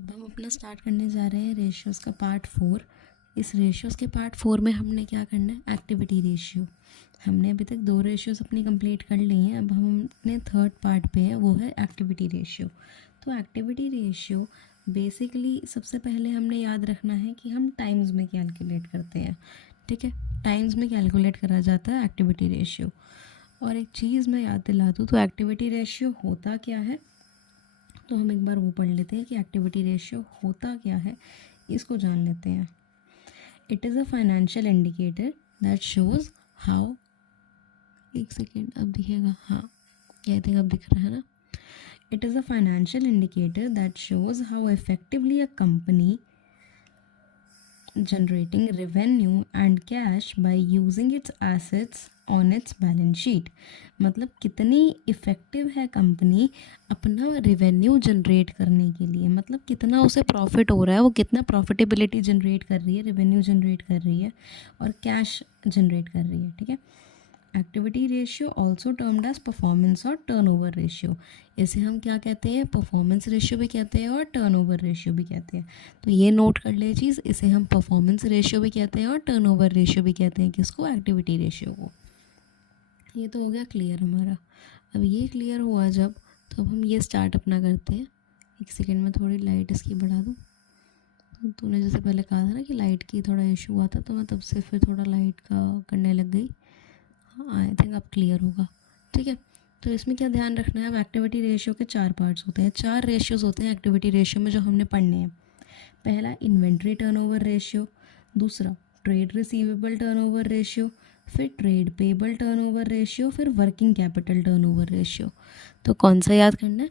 अब हम अपना स्टार्ट करने जा रहे हैं रेशियोज़ का पार्ट 4। इस रेशियोज़ के पार्ट 4 में हमने क्या करना है, एक्टिविटी रेशियो। हमने अभी तक 2 रेशियोज़ अपनी कंप्लीट कर ली हैं। अब हम अपने थर्ड पार्ट पे हैं, वो है एक्टिविटी रेशियो। तो एक्टिविटी रेशियो बेसिकली सबसे पहले हमने याद रखना है कि हम टाइम्स में कैलकुलेट करते हैं। ठीक है, टाइम्स में कैलकुलेट करा जाता है एक्टिविटी रेशियो। और एक चीज़ मैं याद दिला दूँ तो एक्टिविटी रेशियो होता क्या है, तो हम एक बार वो पढ़ लेते हैं कि एक्टिविटी रेशियो होता क्या है, इसको जान लेते हैं। It is a financial indicator that shows how, एक सेकेंड अब दिखेगा, हाँ आई थिंक अब दिख रहा है ना। It is a financial indicator that shows how effectively a company generating revenue and cash by using its assets on its balance sheet. मतलब कितनी इफ़ेक्टिव है कंपनी अपना रेवेन्यू जनरेट करने के लिए, मतलब कितना उसे प्रॉफिट हो रहा है, वो कितना प्रॉफिटेबिलिटी जनरेट कर रही है, रेवेन्यू जनरेट कर रही है और कैश जनरेट कर रही है। ठीक है, activity ratio also termed as performance और टर्नओवर रेशियो। इसे हम क्या कहते हैं, परफॉर्मेंस रेशियो भी कहते हैं और टर्नओवर रेशियो भी कहते हैं। तो ये नोट कर ले चीज़, इसे हम परफॉर्मेंस रेशियो भी कहते हैं और टर्नओवर रेशियो भी कहते हैं। किसको, एक्टिविटी रेशियो को। ये तो हो गया क्लियर हमारा। अब ये क्लियर हुआ जब, तो अब हम ये स्टार्ट अपना करते हैं। एक सेकेंड में थोड़ी लाइट इसकी बढ़ा दूँ। तो तूने जैसे पहले कहा था ना कि लाइट की थोड़ा इशू हुआ था, तो मैं तब से फिर थोड़ा लाइट का करने लग गई। आई थिंक अब क्लियर होगा। ठीक है, तो इसमें क्या ध्यान रखना है, अब एक्टिविटी रेशियो के 4 पार्ट्स होते हैं, 4 रेशियोज़ होते हैं एक्टिविटी रेशियो में जो हमने पढ़ने हैं। पहला इन्वेंट्री टर्नओवर रेशियो, दूसरा ट्रेड रिसीवेबल टर्नओवर रेशियो, फिर ट्रेड पेबल टर्नओवर रेशियो, फिर वर्किंग कैपिटल टर्नओवर रेशियो। तो कौन सा याद करना है,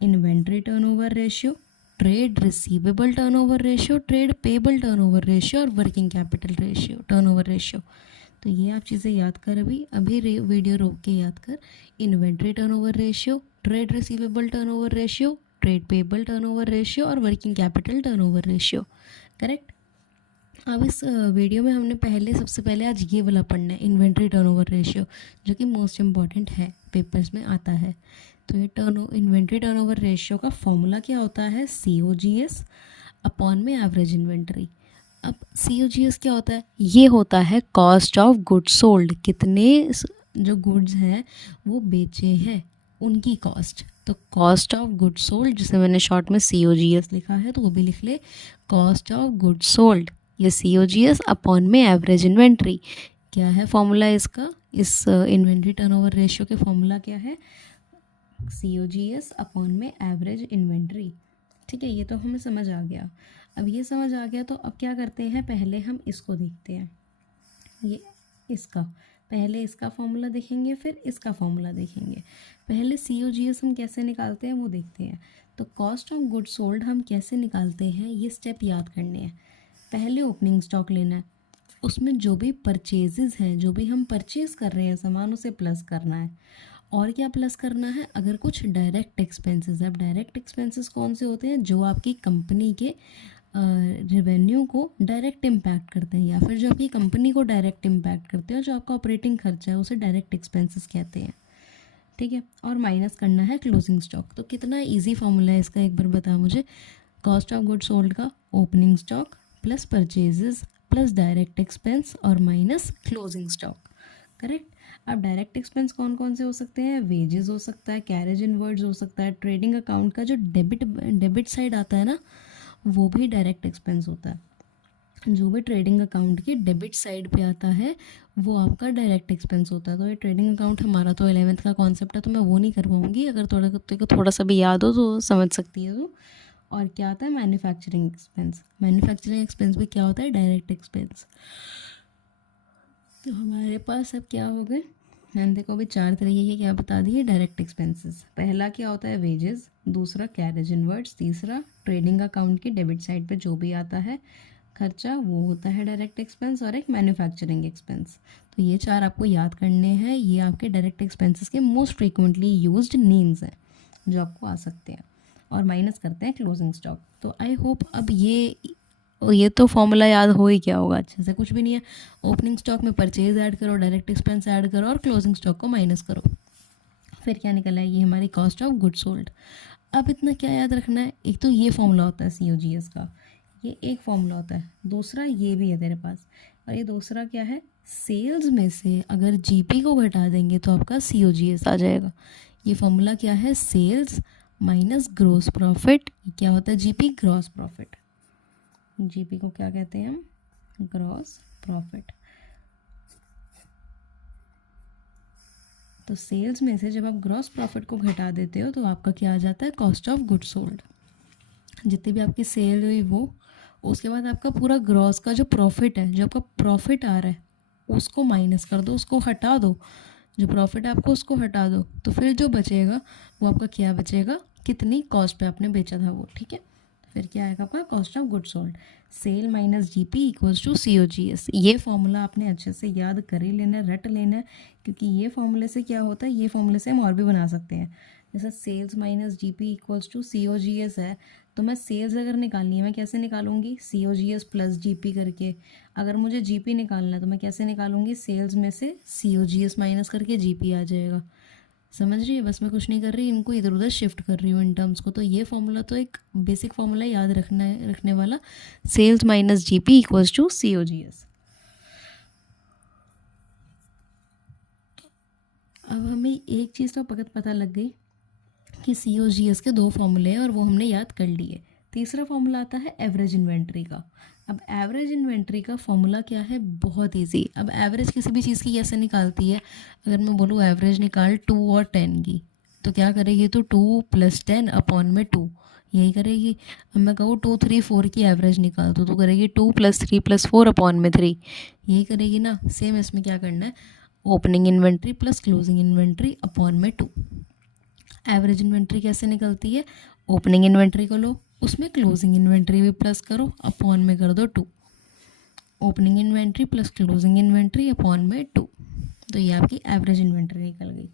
inventory turnover ratio, trade receivable turnover ratio, trade payable turnover ratio और working capital ratio turnover ratio. तो ये आप चीज़ें याद कर, अभी वीडियो रोक के याद कर। Inventory turnover ratio, trade receivable turnover ratio, trade payable turnover ratio और working capital turnover ratio. Correct. अब इस वीडियो में हमने सबसे पहले आज ये वाला पढ़ना है, इन्वेंट्री टर्नओवर रेशियो, जो कि मोस्ट इम्पॉर्टेंट है, पेपर्स में आता है। तो ये इन्वेंट्री टर्नओवर रेशियो का फॉर्मूला क्या होता है, COGS अपॉन में एवरेज इन्वेंट्री। अब COGS क्या होता है, ये होता है कॉस्ट ऑफ गुड्स सोल्ड, कितने जो गुड्स हैं वो बेचे हैं उनकी कॉस्ट। तो कॉस्ट ऑफ गुड्स सोल्ड, जिसे मैंने शॉर्ट में COGS लिखा है, तो वो भी लिख ले, कॉस्ट ऑफ गुड्स सोल्ड, ये COGS अपॉन में एवरेज इन्वेंट्री। क्या है फॉर्मूला इसका, इस इन्वेंट्री टर्नओवर रेशियो के फॉर्मूला क्या है, COGS अपॉन में एवरेज इन्वेंट्री। ठीक है, ये तो हमें समझ आ गया। अब ये समझ आ गया तो अब क्या करते हैं, पहले हम इसको देखते हैं। ये इसका पहले इसका फॉर्मूला देखेंगे, फिर इसका फॉर्मूला देखेंगे। पहले COGS हम कैसे निकालते हैं वो देखते हैं। तो कॉस्ट ऑफ गुड्स सोल्ड हम कैसे निकालते हैं, ये स्टेप याद करने हैं। पहले ओपनिंग स्टॉक लेना है, उसमें जो भी परचेजेस हैं, जो भी हम परचेज़ कर रहे हैं सामान, उसे प्लस करना है। और क्या प्लस करना है, अगर कुछ डायरेक्ट एक्सपेंसेस, अब डायरेक्ट एक्सपेंसेस कौन से होते हैं, जो आपकी कंपनी के रेवेन्यू को डायरेक्ट इम्पैक्ट करते हैं, या फिर जो आपकी कंपनी को डायरेक्ट इम्पैक्ट करते हैं, जो आपका ऑपरेटिंग खर्चा है उसे डायरेक्ट एक्सपेंसेस कहते हैं। ठीक है, और माइनस करना है क्लोजिंग स्टॉक। तो कितना इजी फॉर्मूला है इसका, एक बार बता मुझे। कॉस्ट ऑफ गुड्स सोल्ड का opening stock plus purchases plus direct expense और माइनस क्लोजिंग स्टॉक। करेक्ट। अब डायरेक्ट एक्सपेंस कौन कौन से हो सकते हैं, वेजेस हो सकता है, कैरेज इनवर्ड्स हो सकता है, ट्रेडिंग अकाउंट का जो डेबिट साइड आता है ना, वो भी डायरेक्ट एक्सपेंस होता है। जो भी ट्रेडिंग अकाउंट की डेबिट साइड पे आता है वो आपका डायरेक्ट एक्सपेंस होता है। तो ये ट्रेडिंग अकाउंट हमारा तो 11th का कॉन्सेप्ट है, तो मैं वो नहीं कर पाऊँगी, अगर थोड़ा सा भी याद हो तो समझ सकती है तो। और क्या आता है, मैन्युफैक्चरिंग एक्सपेंस। मैन्युफैक्चरिंग एक्सपेंस भी क्या होता है, डायरेक्ट एक्सपेंस। तो हमारे पास अब क्या हो गए, मैंने देखो अभी 4 तरीके के क्या बता दिए, डायरेक्ट एक्सपेंसेस। पहला क्या होता है, वेजेस, दूसरा कैरेज इनवर्ड्स, तीसरा ट्रेडिंग अकाउंट की डेबिट साइड पे जो भी आता है खर्चा, वो होता है डायरेक्ट एक्सपेंस, और एक मैन्युफैक्चरिंग एक्सपेंस। तो ये 4 आपको याद करने हैं, ये आपके डायरेक्ट एक्सपेंसेस के मोस्ट फ्रीक्वेंटली यूज्ड नेम्स हैं जो आपको आ सकते हैं। और माइनस करते हैं क्लोजिंग स्टॉक। तो आई होप अब ये तो फॉर्मूला याद हो ही क्या होगा, अच्छे से कुछ भी नहीं है। ओपनिंग स्टॉक में परचेज ऐड करो, डायरेक्ट एक्सपेंस ऐड करो और क्लोजिंग स्टॉक को माइनस करो, फिर क्या निकला है, ये हमारी कॉस्ट ऑफ गुड्स सोल्ड। अब इतना क्या याद रखना है, एक तो ये फॉर्मूला होता है COGS का, ये एक फॉर्मूला होता है, दूसरा ये भी है तेरे पास, और ये दूसरा क्या है, सेल्स में से अगर GP को घटा देंगे तो आपका COGS आ जाएगा। ये फॉर्मूला क्या है, सेल्स माइनस ग्रॉस प्रॉफिट, क्या होता है GP, ग्रॉस प्रॉफिट। GP को क्या कहते हैं हम, ग्रॉस प्रॉफिट। तो सेल्स में से जब आप ग्रॉस प्रॉफिट को घटा देते हो तो आपका क्या आ जाता है, कॉस्ट ऑफ गुड्स सोल्ड। जितनी भी आपकी सेल हुई वो, उसके बाद आपका पूरा ग्रॉस का जो प्रॉफिट है, जो आपका प्रॉफिट आ रहा है उसको माइनस कर दो, उसको हटा दो, जो प्रॉफिट है आपको उसको हटा दो, तो फिर जो बचेगा वो आपका क्या बचेगा, कितनी कॉस्ट पे आपने बेचा था वो, ठीक है। फिर क्या आएगा आपका, cost of goods sold. Sale minus GP equals to COGS। ये फॉर्मूला आपने अच्छे से याद कर ही लेना, रट लेना है, क्योंकि ये फॉर्मूले से क्या होता है, ये फॉर्मूले से हम और भी बना सकते हैं। जैसे sales minus GP equals to COGS है, तो मैं सेल्स अगर निकालनी है मैं कैसे निकालूंगी, COGS प्लस GP करके। अगर मुझे GP निकालना है तो मैं कैसे निकालूंगी, सेल्स में से COGS माइनस करके GP आ जाएगा। समझ रही है, बस मैं कुछ नहीं कर रही, इनको इधर उधर शिफ्ट कर रही हूँ इन टर्म्स को। तो ये फॉर्मूला तो एक बेसिक फॉर्मूला याद रखने वाला, sales minus GP equals to COGS। अब हमें एक चीज़ तो पता लग गई कि COGS के दो फॉर्मूले हैं और वो हमने याद कर लिए। तीसरा फॉर्मूला आता है एवरेज इन्वेंट्री का। अब एवरेज इन्वेंट्री का फॉर्मूला क्या है, बहुत इजी। अब एवरेज किसी भी चीज़ की कैसे निकालती है, अगर मैं बोलूँ एवरेज निकाल 2 और 10 की, तो क्या करेगी, तो 2 + 10 अपॉन में 2, यही करेगी। अब मैं कहूँ 2, 3, 4 की एवरेज निकाल तो करेगी 2 + 3 + 4 अपॉन में 3, यही करेगी ना। सेम इसमें क्या करना है, opening inventory plus closing inventory upon में 2। एवरेज इन्वेंट्री कैसे निकलती है, ओपनिंग इन्वेंट्री को लो, उसमें क्लोजिंग इन्वेंट्री भी प्लस करो, अपॉन में कर दो 2। Opening inventory plus closing inventory upon में 2, तो ये आपकी एवरेज इन्वेंट्री निकल गई।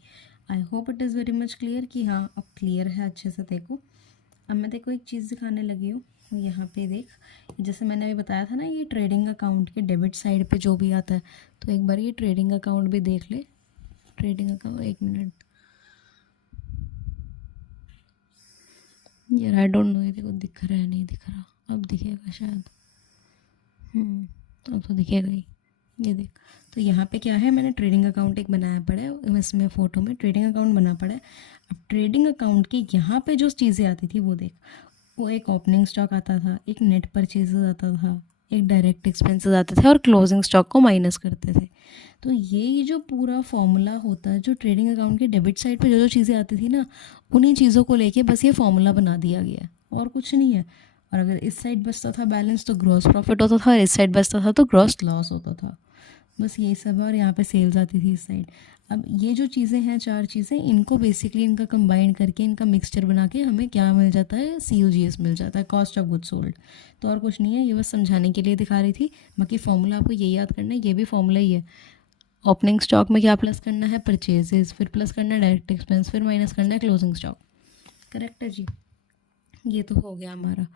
I hope it is very much clear कि हाँ अब क्लियर है अच्छे से। देखो अब मैं देखो एक चीज़ दिखाने लगी हूँ, यहाँ पे देख, जैसे मैंने अभी बताया था ना, ये ट्रेडिंग अकाउंट के डेबिट साइड पे जो भी आता है, तो एक बार ये ट्रेडिंग अकाउंट भी देख ले। ट्रेडिंग अकाउंट, एक मिनट यार, आई डोंट नो ये देखो दिख रहा है नहीं दिख रहा, अब दिखेगा शायद, अब तो दिखेगा ही। ये देख, तो यहाँ पे क्या है, मैंने ट्रेडिंग अकाउंट एक बनाया पड़ा है, इसमें फ़ोटो में ट्रेडिंग अकाउंट बना पड़ा है। अब ट्रेडिंग अकाउंट की यहाँ पे जो चीज़ें आती थी वो देख, वो एक ओपनिंग स्टॉक आता था, एक नेट परचेजेस आता था, एक डायरेक्ट एक्सपेंसेस आते थे और क्लोजिंग स्टॉक को माइनस करते थे। तो ये जो पूरा फॉर्मूला होता है, जो ट्रेडिंग अकाउंट के डेबिट साइड पे जो जो चीज़ें आती थी ना, उन्हीं चीज़ों को लेके बस ये फॉर्मूला बना दिया गया है और कुछ नहीं है। और अगर इस साइड बचता था बैलेंस तो ग्रॉस प्रॉफिट होता था, और इस साइड बचता था तो ग्रॉस लॉस होता था, बस यही सब है। और यहाँ पे सेल्स आती थी इस साइड। अब ये जो चीज़ें हैं, चार चीज़ें, इनको बेसिकली इनका कंबाइन करके, इनका मिक्सचर बना के हमें क्या मिल जाता है, COGS मिल जाता है, कॉस्ट ऑफ गुड्स सोल्ड। तो और कुछ नहीं है, ये बस समझाने के लिए दिखा रही थी। बाकी फॉर्मूला आपको ये याद करना है, ये भी फॉर्मूला ही है। ओपनिंग स्टॉक में क्या प्लस करना है, परचेजेस, फिर प्लस करना है डायरेक्ट एक्सपेंस, फिर माइनस करना है क्लोजिंग स्टॉक। करेक्ट है जी, ये तो हो गया हमारा।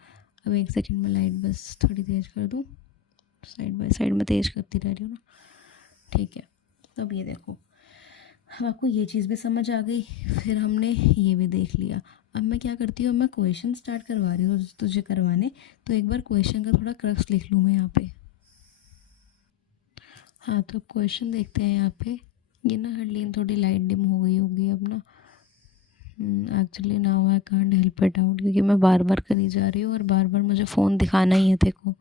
अब एक सेकंड में लाइट बस थोड़ी तेज कर दूँ, साइड बाय साइड में तेज करती रह रही हूँ ना, ठीक है। तो अब ये देखो, अब आपको ये चीज़ भी समझ आ गई, फिर हमने ये भी देख लिया। अब मैं क्या करती हूँ, मैं क्वेश्चन स्टार्ट करवा रही हूँ तुझे करवाने, तो एक बार क्वेश्चन का थोड़ा क्रक्स लिख लूँ मैं यहाँ पे। हाँ, तो क्वेश्चन देखते हैं यहाँ पे। ये ना हर्लीन थोड़ी लाइट डिम हो गई होगी अब ना, actually now I can't help it out, क्योंकि मैं बार बार करी जा रही हूँ और बार बार मुझे फ़ोन दिखाना ही है देखो,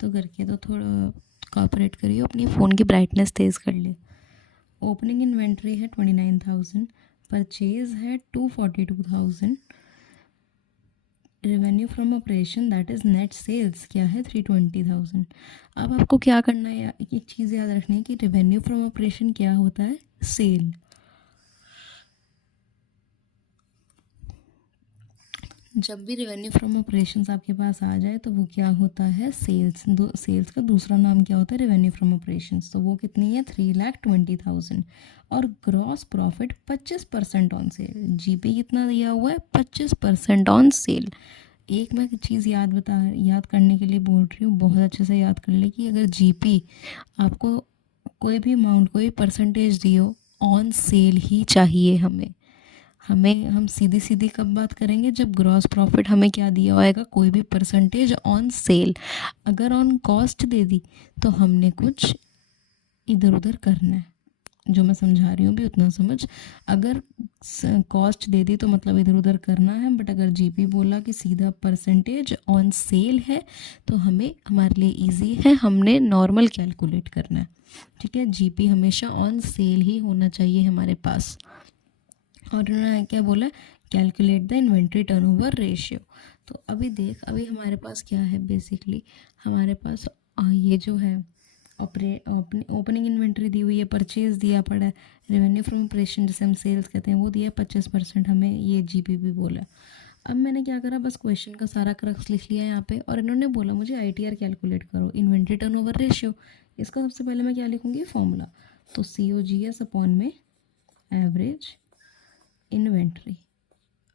तो करके तो थोड़ा कॉपरेट करिए, अपनी फ़ोन की ब्राइटनेस तेज़ कर ले। ओपनिंग इन्वेंट्री है 29,000, परचेज है 242,000, revenue from operation that is net sales क्या है 320,000। अब आपको क्या करना है, एक चीज़ याद रखनी है कि रेवेन्यू फ्रॉम ऑपरेशन क्या होता है, सेल। जब भी रेवेन्यू फ्रॉम ऑपरेशंस आपके पास आ जाए तो वो क्या होता है, सेल्स। सेल्स का दूसरा नाम क्या होता है, रेवेन्यू फ्रॉम ऑपरेशंस। तो वो कितनी है, 3,20,000। और gross profit 25% on sale. GP कितना दिया हुआ है, 25% ऑन सेल। एक मैं चीज़ याद करने के लिए बोल रही हूँ, बहुत अच्छे से याद कर ले कि अगर GP आपको कोई भी अमाउंट, कोई परसेंटेज दियो, ऑन सेल ही चाहिए हमें। हम सीधी सीधी कब बात करेंगे, जब ग्रॉस प्रॉफिट हमें क्या दिया होएगा, कोई भी परसेंटेज ऑन सेल। अगर ऑन कॉस्ट दे दी तो हमने कुछ इधर उधर करना है, जो मैं समझा रही हूँ भी उतना समझ। अगर कॉस्ट दे दी तो मतलब इधर उधर करना है, बट अगर जीपी बोला कि सीधा परसेंटेज ऑन सेल है तो हमें, हमारे लिए इजी है, हमने नॉर्मल कैलकुलेट करना है। ठीक है, जीपी हमेशा ऑन सेल ही होना चाहिए हमारे पास। और उन्होंने क्या बोला, calculate the inventory turnover ratio. तो अभी देख, अभी हमारे पास क्या है, बेसिकली हमारे पास ये जो है ओपनिंग इन्वेंट्री दी हुई है, परचेज दिया पड़ा है, रेवेन्यू फ्रॉम ऑपरेशन जिसे हम सेल्स कहते हैं वो दिया 25%, हमें ये जीपीपी बोला। अब मैंने क्या करा, बस क्वेश्चन का सारा क्रक्स लिख लिया यहाँ पे, और इन्होंने बोला मुझे आईटीआर कैलकुलेट करो, इन्वेंट्री टर्नओवर रेशियो। इसका सबसे पहले मैं क्या लिखूँगी, फॉर्मूला। तो COGS अपॉन में एवरेज इन्वेंट्री।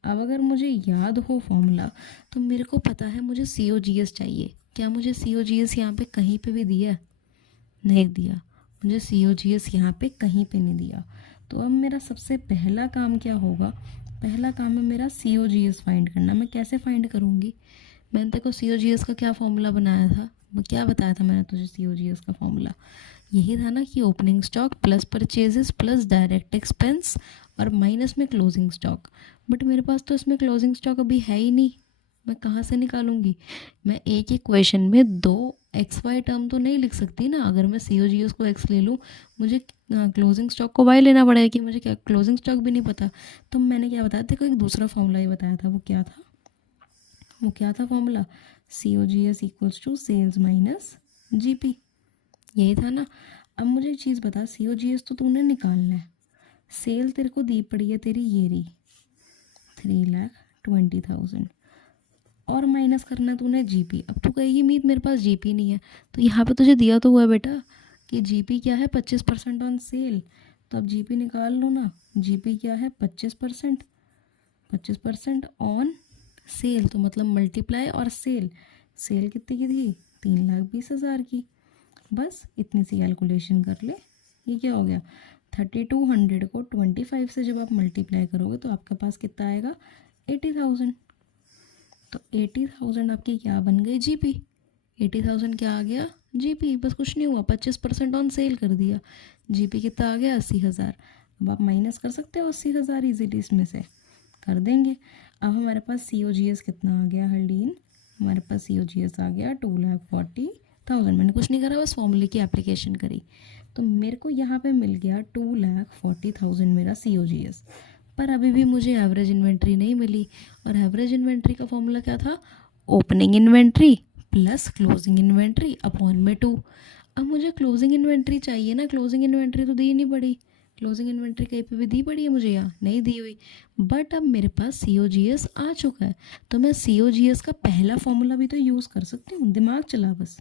अब अगर मुझे याद हो फॉर्मूला तो मेरे को पता है मुझे COGS चाहिए। क्या मुझे COGS यहाँ पे कहीं पे भी दिया, नहीं दिया। मुझे COGS यहाँ पे कहीं पे नहीं दिया। तो अब मेरा सबसे पहला काम क्या होगा, पहला काम है मेरा COGS फाइंड करना। मैं कैसे फाइंड करूँगी, मैंने तेरे को COGS का क्या फॉर्मूला बनाया था, क्या बताया था मैंने तुझे COGS का फॉर्मूला, यही था ना कि opening stock plus purchases plus direct expense और माइनस में क्लोजिंग स्टॉक। बट मेरे पास तो इसमें क्लोजिंग स्टॉक अभी है ही नहीं, मैं कहाँ से निकालूंगी। मैं एक ही क्वेश्चन में दो XY टर्म तो नहीं लिख सकती ना। अगर मैं COGS को X ले लूँ, मुझे क्लोजिंग स्टॉक को Y लेना पड़ेगा, कि मुझे क्या क्लोजिंग स्टॉक भी नहीं पता। तो मैंने क्या बताया, देखो एक दूसरा फॉर्मूला ही बताया था, वो क्या था, वो क्या था formula, COGS equals to sales minus GP, यही था ना। अब मुझे एक चीज़ बता, COGS तो तूने निकालना है, सेल तेरे को दी पड़ी है तेरी ये रही 3,20,000, और माइनस करना तूने GP। अब तू कहेगी मीत मेरे पास GP नहीं है, तो यहाँ पे तुझे दिया तो हुआ है बेटा कि GP क्या है, 25% ऑन सेल। तो अब GP निकाल लो ना, GP क्या है 25%, 25% ऑन सेल, तो मतलब मल्टीप्लाई और सेल, सेल कितनी की थी, 3,20,000 की। बस इतनी सी कैलकुलेशन कर ले, ये क्या हो गया, 3200 को 25 से जब आप मल्टीप्लाई करोगे तो आपके पास कितना आएगा, 80,000। तो 80,000 आपकी क्या बन गई, GP। 80,000 क्या आ गया, GP। बस कुछ नहीं हुआ, 25% ऑन सेल कर दिया, GP कितना आ गया, 80,000। अब आप माइनस कर सकते हो 80,000 इजीली, इसमें से कर देंगे। अब हमारे पास COGS कितना आ गया हरलीन, हमारे पास COGS आ गया 2,40,000। मैंने कुछ नहीं करा, बस फॉर्मूले की एप्लीकेशन करी। तो मेरे को यहाँ पे मिल गया 2,40,000 मेरा COGS। पर अभी भी मुझे एवरेज इन्वेंट्री नहीं मिली, और एवरेज इन्वेंट्री का फॉर्मूला क्या था, opening inventory plus closing inventory upon में 2। अब मुझे क्लोजिंग इन्वेंट्री चाहिए ना, क्लोजिंग इन्वेंट्री तो दी नहीं पड़ी, क्लोजिंग इन्वेंट्री कहीं पे भी दी पड़ी है मुझे, यहाँ नहीं दी हुई। बट अब मेरे पास COGS आ चुका है, तो मैं COGS का पहला फॉर्मूला भी तो यूज़ कर सकती हूँ, दिमाग चला बस।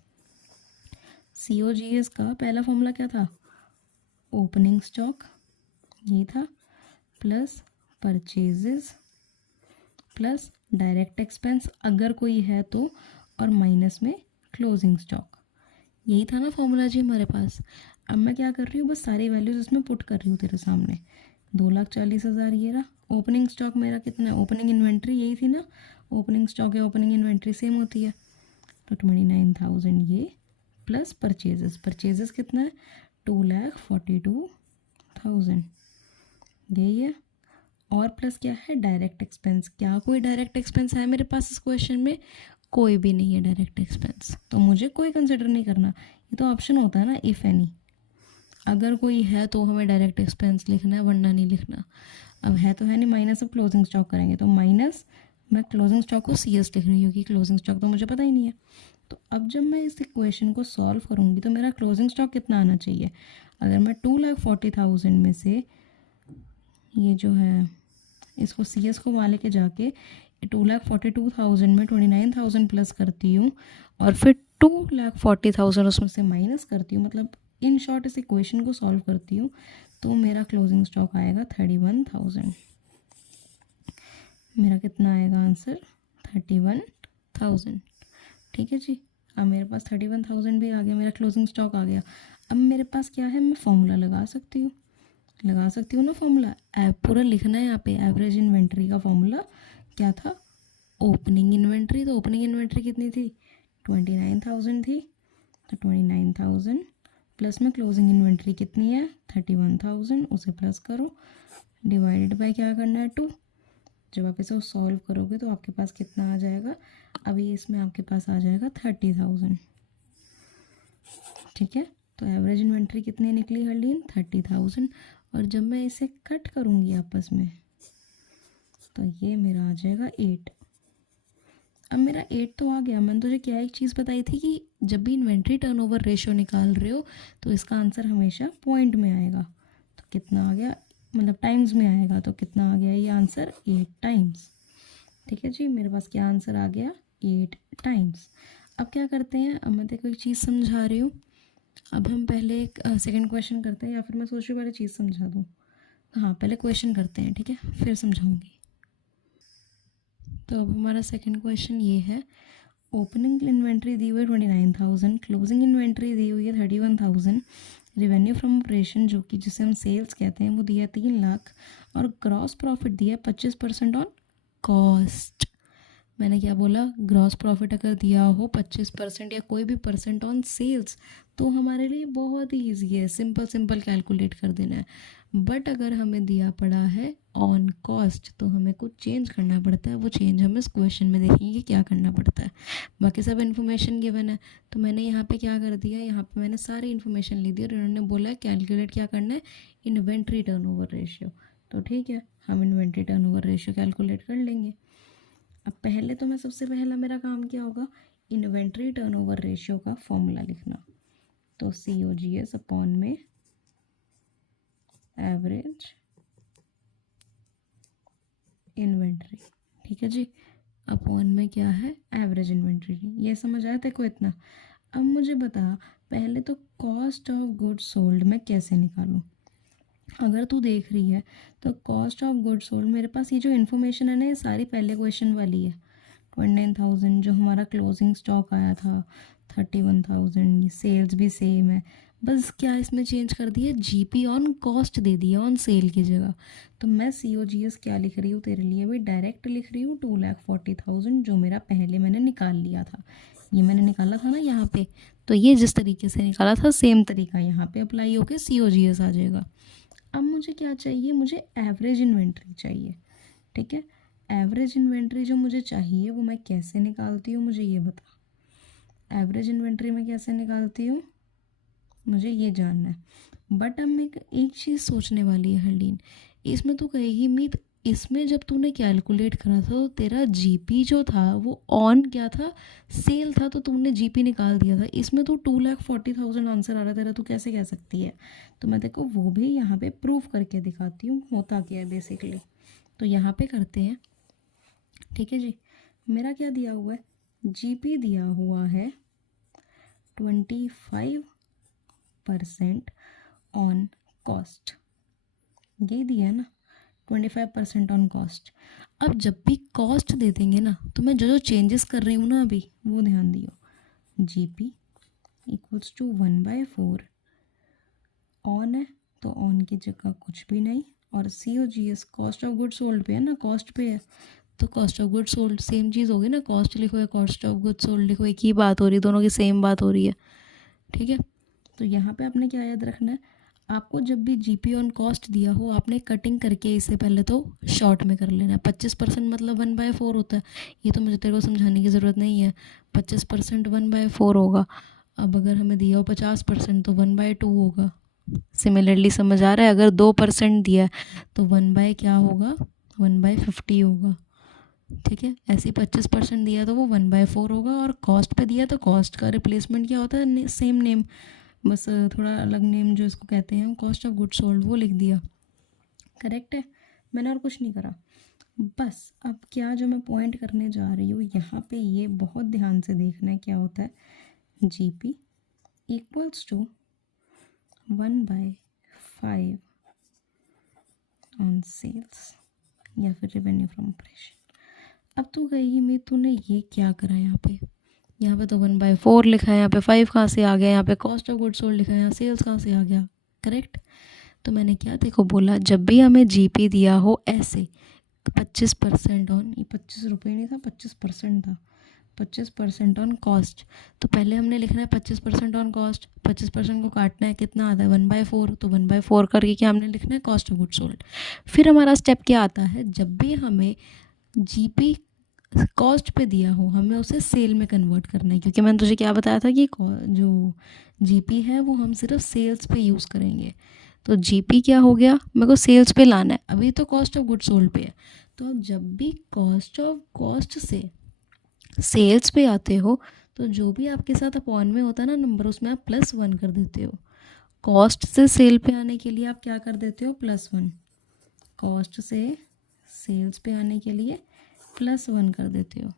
COGS का पहला फॉर्मूला क्या था, ओपनिंग स्टॉक, ये था, plus purchases plus direct expense अगर कोई है तो, और माइनस में क्लोजिंग स्टॉक। यही था ना फॉर्मूला जी हमारे पास। अब मैं क्या कर रही हूँ, बस सारी वैल्यूज इसमें पुट कर रही हूँ तेरे सामने। 2,40,000 ये रहा, ओपनिंग स्टॉक मेरा कितना है, ओपनिंग इन्वेंट्री यही थी ना, ओपनिंग स्टॉक है ओपनिंग इन्वेंट्री सेम होती है, तो 29,000 ये, प्लस परचेजेस, परचेजेस कितना है, 2,42,000 यही है, और प्लस क्या है, डायरेक्ट एक्सपेंस। क्या कोई डायरेक्ट एक्सपेंस है मेरे पास इस क्वेश्चन में, कोई भी नहीं है डायरेक्ट एक्सपेंस, तो मुझे कोई कंसिडर नहीं करना। ये तो ऑप्शन होता है ना, इफ़ एनी, अगर कोई है तो हमें डायरेक्ट एक्सपेंस लिखना है, वरना नहीं लिखना। अब है तो है नहीं, माइनस अब क्लोजिंग स्टॉक करेंगे, तो माइनस मैं क्लोजिंग स्टॉक को CS लिख रही हूँ कि क्लोजिंग स्टॉक तो मुझे पता ही नहीं है। तो अब जब मैं इस इक्वेशन को सॉल्व करूँगी तो मेरा क्लोजिंग स्टॉक कितना आना चाहिए, अगर मैं 2,40,000 में से ये जो है इसको CS को वहाँ लेके जाके 2,42,000 में 29,000 प्लस करती हूँ, और फिर 2,40,000 उसमें से माइनस करती हूँ, मतलब इन शॉर्ट इस इक्वेशन को सॉल्व करती हूँ, तो मेरा क्लोजिंग स्टॉक आएगा 31,000। मेरा कितना आएगा आंसर, 31,000। ठीक है जी। अब मेरे पास 31,000 भी आ गया, मेरा क्लोजिंग स्टॉक आ गया। अब मेरे पास क्या है, मैं फॉर्मूला लगा सकती हूँ। लगा सकती हो ना फॉर्मूला, पूरा लिखना है यहाँ पे। एवरेज इन्वेंट्री का फॉर्मूला क्या था, ओपनिंग इन्वेंट्री। तो ओपनिंग इन्वेंट्री कितनी थी, 29,000 थी। तो 29,000 प्लस में क्लोजिंग इन्वेंट्री कितनी है, 31,000, उसे प्लस करो, डिवाइडेड बाय क्या करना है, 2। जब आप इसे सॉल्व करोगे तो आपके पास कितना आ जाएगा, अभी इसमें आपके पास आ जाएगा 30,000। ठीक है, तो एवरेज इन्वेंट्री कितनी निकली हरलीन, 30,000। और जब मैं इसे कट करूँगी आपस में तो ये मेरा आ जाएगा 8। अब मेरा 8 तो आ गया। मैंने तुझे क्या एक चीज़ बताई थी कि जब भी इन्वेंट्री टर्नओवर रेशियो निकाल रहे हो तो इसका आंसर हमेशा पॉइंट में आएगा। तो कितना आ गया, मतलब टाइम्स में आएगा। तो कितना आ गया ये आंसर, 8 टाइम्स। ठीक है जी, मेरे पास क्या आंसर आ गया, 8 टाइम्स। अब क्या करते हैं, अब मैं तेरे को एक चीज़ समझा रही हूँ। अब हम पहले एक सेकंड क्वेश्चन करते हैं, या फिर मैं सोच रही हूँ पहले चीज़ समझा दूँ। हाँ, पहले क्वेश्चन करते हैं, ठीक है, फिर समझाऊंगी। तो अब हमारा सेकंड क्वेश्चन ये है, ओपनिंग इन्वेंट्री दी हुई है 29,000, क्लोजिंग इन्वेंट्री दी हुई है 31,000, रेवेन्यू फ्रॉम ऑपरेशन जो कि जिसे हम सेल्स कहते हैं वो दिया है 3 लाख, और ग्रॉस प्रॉफिट दिया है 25% ऑन कॉस्ट। मैंने क्या बोला, ग्रॉस प्रॉफिट अगर दिया हो 25% या कोई भी परसेंट ऑन सेल्स तो हमारे लिए बहुत ही ईजी है, सिंपल सिंपल कैलकुलेट कर देना है। बट अगर हमें दिया पड़ा है ऑन कॉस्ट तो हमें कुछ चेंज करना पड़ता है। वो चेंज हम इस क्वेश्चन में देखेंगे क्या करना पड़ता है। बाकी सब इन्फॉर्मेशन गिवन है, तो मैंने यहाँ पे क्या कर दिया, यहाँ पे मैंने सारी इन्फॉर्मेशन ली दी और इन्होंने बोला है कैलकुलेट क्या करना है, इन्वेंट्री टर्नओवर रेशियो। तो ठीक है, हम इन्वेंट्री टर्नओवर रेशियो कैलकुलेट कर लेंगे। अब पहले तो मैं सबसे पहला मेरा काम क्या होगा, इन्वेंट्री टर्नओवर रेशियो का फॉर्मूला लिखना। तो COGS अपॉन में एवरेज इन्वेंट्री, ठीक है जी, अपॉन में क्या है, एवरेज इन्वेंट्री। ये समझ आया तेरे को इतना। अब मुझे बता, पहले तो कॉस्ट ऑफ गुड्स सोल्ड मैं कैसे निकालूं। अगर तू देख रही है तो कॉस्ट ऑफ गुड्स सोल्ड, मेरे पास ये जो इन्फॉर्मेशन है ना ये सारी पहले क्वेश्चन वाली है। 29,000 जो हमारा क्लोजिंग स्टॉक आया था, 31,000, सेल्स भी सेम है, बस क्या इसमें चेंज कर दिया, GP ऑन कॉस्ट दे दिया ऑन सेल की जगह। तो मैं COGS क्या लिख रही हूँ तेरे लिए भी, डायरेक्ट लिख रही हूँ 2,40,000 जो मेरा पहले मैंने निकाल लिया था। ये मैंने निकाला था ना यहाँ पे, तो ये जिस तरीके से निकाला था सेम तरीका यहाँ पे अप्लाई होकर COGS आ जाएगा। अब मुझे क्या चाहिए, मुझे एवरेज इन्वेंट्री चाहिए। ठीक है, एवरेज इन्वेंट्री जो मुझे चाहिए वो मैं कैसे निकालती हूँ, मुझे ये बता। एवरेज इन्वेंट्री मैं कैसे निकालती हूँ, मुझे ये जानना है। बट अब एक चीज़ सोचने वाली है हरलीन, इसमें तो कहेगी मीत, इसमें जब तूने कैलकुलेट करा था तो तेरा GP जो था वो ऑन क्या था, सेल था, तो तूने GP निकाल दिया था। इसमें तो 2,40,000 आंसर आ रहा तेरा, तू कैसे कह सकती है। तो मैं देखो वो भी यहाँ पे प्रूफ करके दिखाती हूँ होता क्या है बेसिकली। तो यहाँ पे करते हैं, ठीक है जी। मेरा क्या दिया हुआ है, GP दिया हुआ है 25% ऑन कॉस्ट, ये दिया है ना, 25% ऑन कॉस्ट। अब जब भी कॉस्ट दे देंगे ना तो मैं जो जो चेंजेस कर रही हूँ ना अभी वो ध्यान दियो। GP इक्वल्स टू 1/4 ऑन है तो ऑन की जगह कुछ भी नहीं, और COGS cost of good sold पे है ना, कॉस्ट पे है तो cost of good sold same चीज़ होगी ना, कॉस्ट लिखो या कॉस्ट ऑफ गुड सोल्ड लिखो, एक ही बात हो रही है, दोनों की सेम बात हो रही है। ठीक है, तो यहाँ पे आपने क्या याद रखना है, आपको जब भी GP ऑन कॉस्ट दिया हो आपने कटिंग करके इसे पहले तो शॉर्ट में कर लेना है। 25% मतलब 1/4 होता है, ये तो मुझे तेरे को समझाने की ज़रूरत नहीं है। 25% 1/4 होगा। अब अगर हमें दिया हो 50% तो 1/2 होगा। सिमिलरली समझ आ रहा है, अगर 2% दिया है तो 1 क्या होगा, 1/50 होगा। ठीक है, ऐसे 25% दिया तो वो 1/4 होगा, और कॉस्ट पे दिया तो कॉस्ट का रिप्लेसमेंट क्या होता है, सेम नेम, बस थोड़ा अलग नेम जो इसको कहते हैं हम कॉस्ट ऑफ गुड सोल्ड वो लिख दिया। करेक्ट है, मैंने और कुछ नहीं करा। बस अब क्या जो मैं पॉइंट करने जा रही हूँ यहाँ पे, ये बहुत ध्यान से देखना है क्या होता है, GP equals to 1/5 on sales या फिर रेवेन्यू फ्रॉम ऑपरेशन। अब तू कहेगी मैं तूने ये क्या करा यहाँ पे, यहाँ पे तो 1/4 लिखा है, यहाँ पे 5 कहाँ से आ गया, यहाँ पे कॉस्ट ऑफ गुड सोल्ड लिखा है, यहाँ सेल्स कहाँ से आ गया। करेक्ट, तो मैंने क्या देखो बोला, जब भी हमें जीपी दिया हो ऐसे 25% ऑन, ये 25 रुपये नहीं था, 25% था, 25% ऑन कॉस्ट। तो पहले हमने लिखना है 25% ऑन कॉस्ट, 25% को काटना है, कितना आता है 1/4, तो 1/4 करके क्या हमने लिखना है कॉस्ट ऑफ गुड सोल्ड। फिर हमारा स्टेप क्या आता है, जब भी हमें जीपी कॉस्ट पे दिया हो हमें उसे सेल में कन्वर्ट करना है, क्योंकि मैंने तुझे क्या बताया था कि जो जीपी है वो हम सिर्फ सेल्स पे यूज़ करेंगे। तो जीपी क्या हो गया, मेरे को सेल्स पे लाना है, अभी तो कॉस्ट ऑफ गुड सोल्ड पे है। तो अब जब भी कॉस्ट से सेल्स पे आते हो तो जो भी आपके साथ अपॉन में होता है ना नंबर, उसमें आप +1 कर देते हो। कॉस्ट से सेल पे आने के लिए आप क्या कर देते हो, +1। कॉस्ट से सेल्स पे आने के लिए +1 कर देते हो।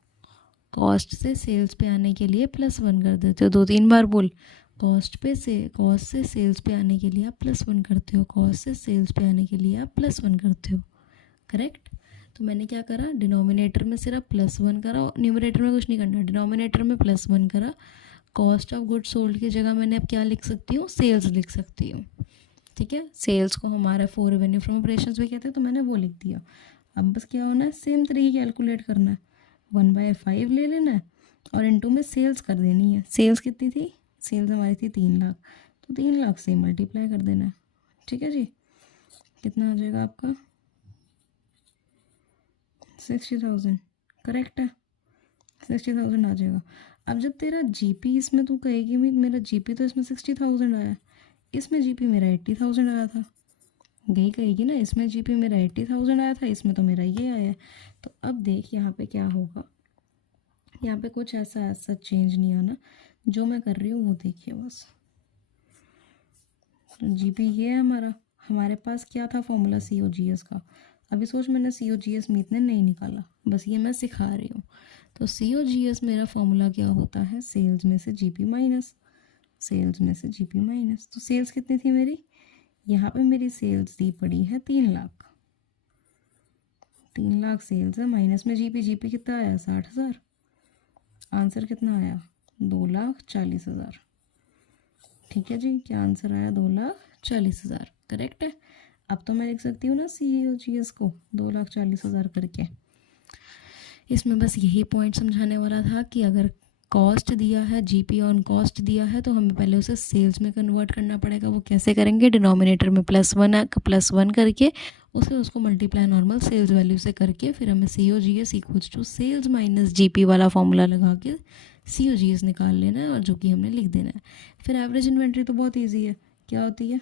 कॉस्ट से सेल्स पे आने के लिए +1 कर देते हो। 2-3 बार बोल। कॉस्ट से सेल्स पे आने के लिए आप +1 करते हो। कॉस्ट से सेल्स पे आने के लिए आप +1 करते हो। करेक्ट। तो मैंने क्या करा, डिनोमिनेटर में सिर्फ +1 करा और न्यूमरेटर में कुछ नहीं करना, डिनोमिनेटर में +1 करा। कॉस्ट ऑफ गुड सोल्ड की जगह मैंने अब क्या लिख सकती हूँ, सेल्स लिख सकती हूँ। ठीक है, सेल्स को हमारा रेवेन्यू फ्रॉम ऑपरेशंस भी कहते हैं, तो मैंने वो लिख दिया। अब बस क्या होना है, सेम तरीके कैलकुलेट करना है, 1/5 ले लेना है और इनटू में सेल्स कर देनी है। सेल्स कितनी थी, सेल्स हमारी थी 3 लाख, तो 3 लाख से मल्टीप्लाई कर देना है। ठीक है जी, कितना आ जाएगा आपका 60,000। करेक्ट है, 60,000 आ जाएगा। अब जब तेरा जीपी इसमें तू कहेगी मेरा जीपी तो इसमें 60,000 आया, इसमें जीपी मेरा 80,000 आया था, गई कहेगी ना, इसमें जीपी मेरा 80,000 आया था, इसमें तो मेरा ये आया है। तो अब देख यहाँ पे क्या होगा, यहाँ पे कुछ ऐसा चेंज नहीं आना, जो मैं कर रही हूँ वो देखिए बस। तो जीपी ये है हमारा, हमारे पास क्या था फॉर्मूला COGS का। अभी सोच, मैंने COGS मीत ने नहीं निकाला, बस ये मैं सिखा रही हूँ। तो COGS मेरा फॉर्मूला क्या होता है, सेल्स में से जीपी माइनस, सेल्स में से जीपी माइनस। तो सेल्स कितनी थी मेरी, यहाँ पे मेरी सेल्स दी पड़ी है 3 लाख, 3 लाख सेल्स है, माइनस में जीपी, जीपी कितना आया 60,000, आंसर कितना आया 2,40,000। ठीक है जी, क्या आंसर आया 2,40,000। करेक्ट है। अब तो मैं लिख सकती हूँ ना COGS को 2,40,000 करके। इसमें बस यही पॉइंट समझाने वाला था कि अगर कॉस्ट दिया है, जीपी ऑन कॉस्ट दिया है, तो हमें पहले उसे सेल्स में कन्वर्ट करना पड़ेगा। वो कैसे करेंगे, डिनोमिनेटर में +1 करके उसे उसको मल्टीप्लाई नॉर्मल सेल्स वैल्यू से करके फिर हमें COGS equals to sales minus GP वाला फॉर्मूला लगा के COGS निकाल लेना है और जो कि हमने लिख देना है। फिर एवरेज इन्वेंट्री तो बहुत ईजी है, क्या होती है,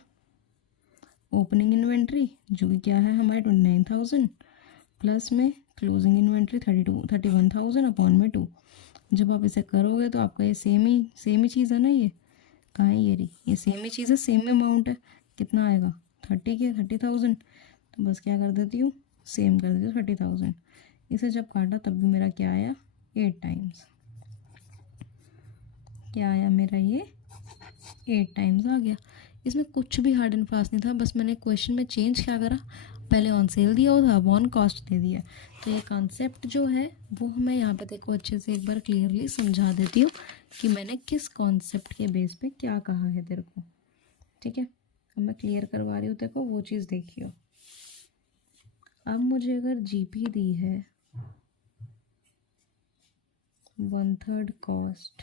ओपनिंग इन्वेंट्री जो कि क्या है हमारे 29,000 प्लस में क्लोजिंग इन्वेंट्री 31,000 अपॉन में 2। जब आप इसे करोगे तो आपका ये सेम ही चीज़ है ना, ये कहाँ है, ये रही, ये सेम ही चीज़ है, सेम अमाउंट है। कितना आएगा 30,000। तो बस क्या कर देती हूँ, सेम कर देती हूँ 30,000। इसे जब काटा तब भी मेरा क्या आया 8 टाइम्स, क्या आया मेरा ये 8 टाइम्स आ गया। इसमें कुछ भी हार्ड एंड फास्ट नहीं था, बस मैंने क्वेश्चन में चेंज क्या करा, पहले ऑन सेल दिया हुआ था, अब ऑन कॉस्ट दे दिया। तो ये कॉन्सेप्ट जो है वो मैं यहाँ पे देखो अच्छे से एक बार क्लियरली समझा देती हूँ कि मैंने किस कॉन्सेप्ट के बेस पे क्या कहा है तेरे को। ठीक है, अब मैं क्लियर करवा रही हूँ तेरे को, वो चीज़ देखियो। अब मुझे अगर जीपी दी है 1/3 कॉस्ट,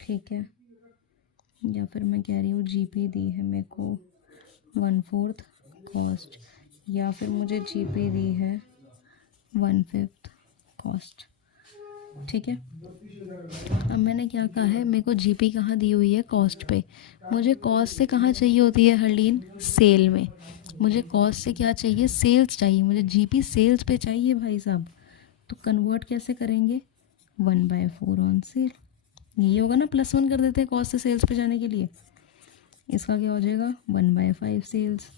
ठीक है, या फिर मैं कह रही हूँ जीपी दी है मेरे को 1/4 कॉस्ट, या फिर मुझे जीपी दी है 1/5 कॉस्ट। ठीक है, अब मैंने क्या कहा है, मेरे को जीपी कहाँ दी हुई है, कॉस्ट पे। मुझे कॉस्ट से कहाँ चाहिए होती है हरलीन, सेल में। मुझे कॉस्ट से क्या चाहिए, सेल्स चाहिए, मुझे जीपी सेल्स पे चाहिए भाई साहब। तो कन्वर्ट कैसे करेंगे, 1/4 ऑन सेल, यही होगा ना, +1 कर देते हैं कॉस्ट से सेल्स पे जाने के लिए। इसका क्या हो जाएगा 1/5 सेल्स,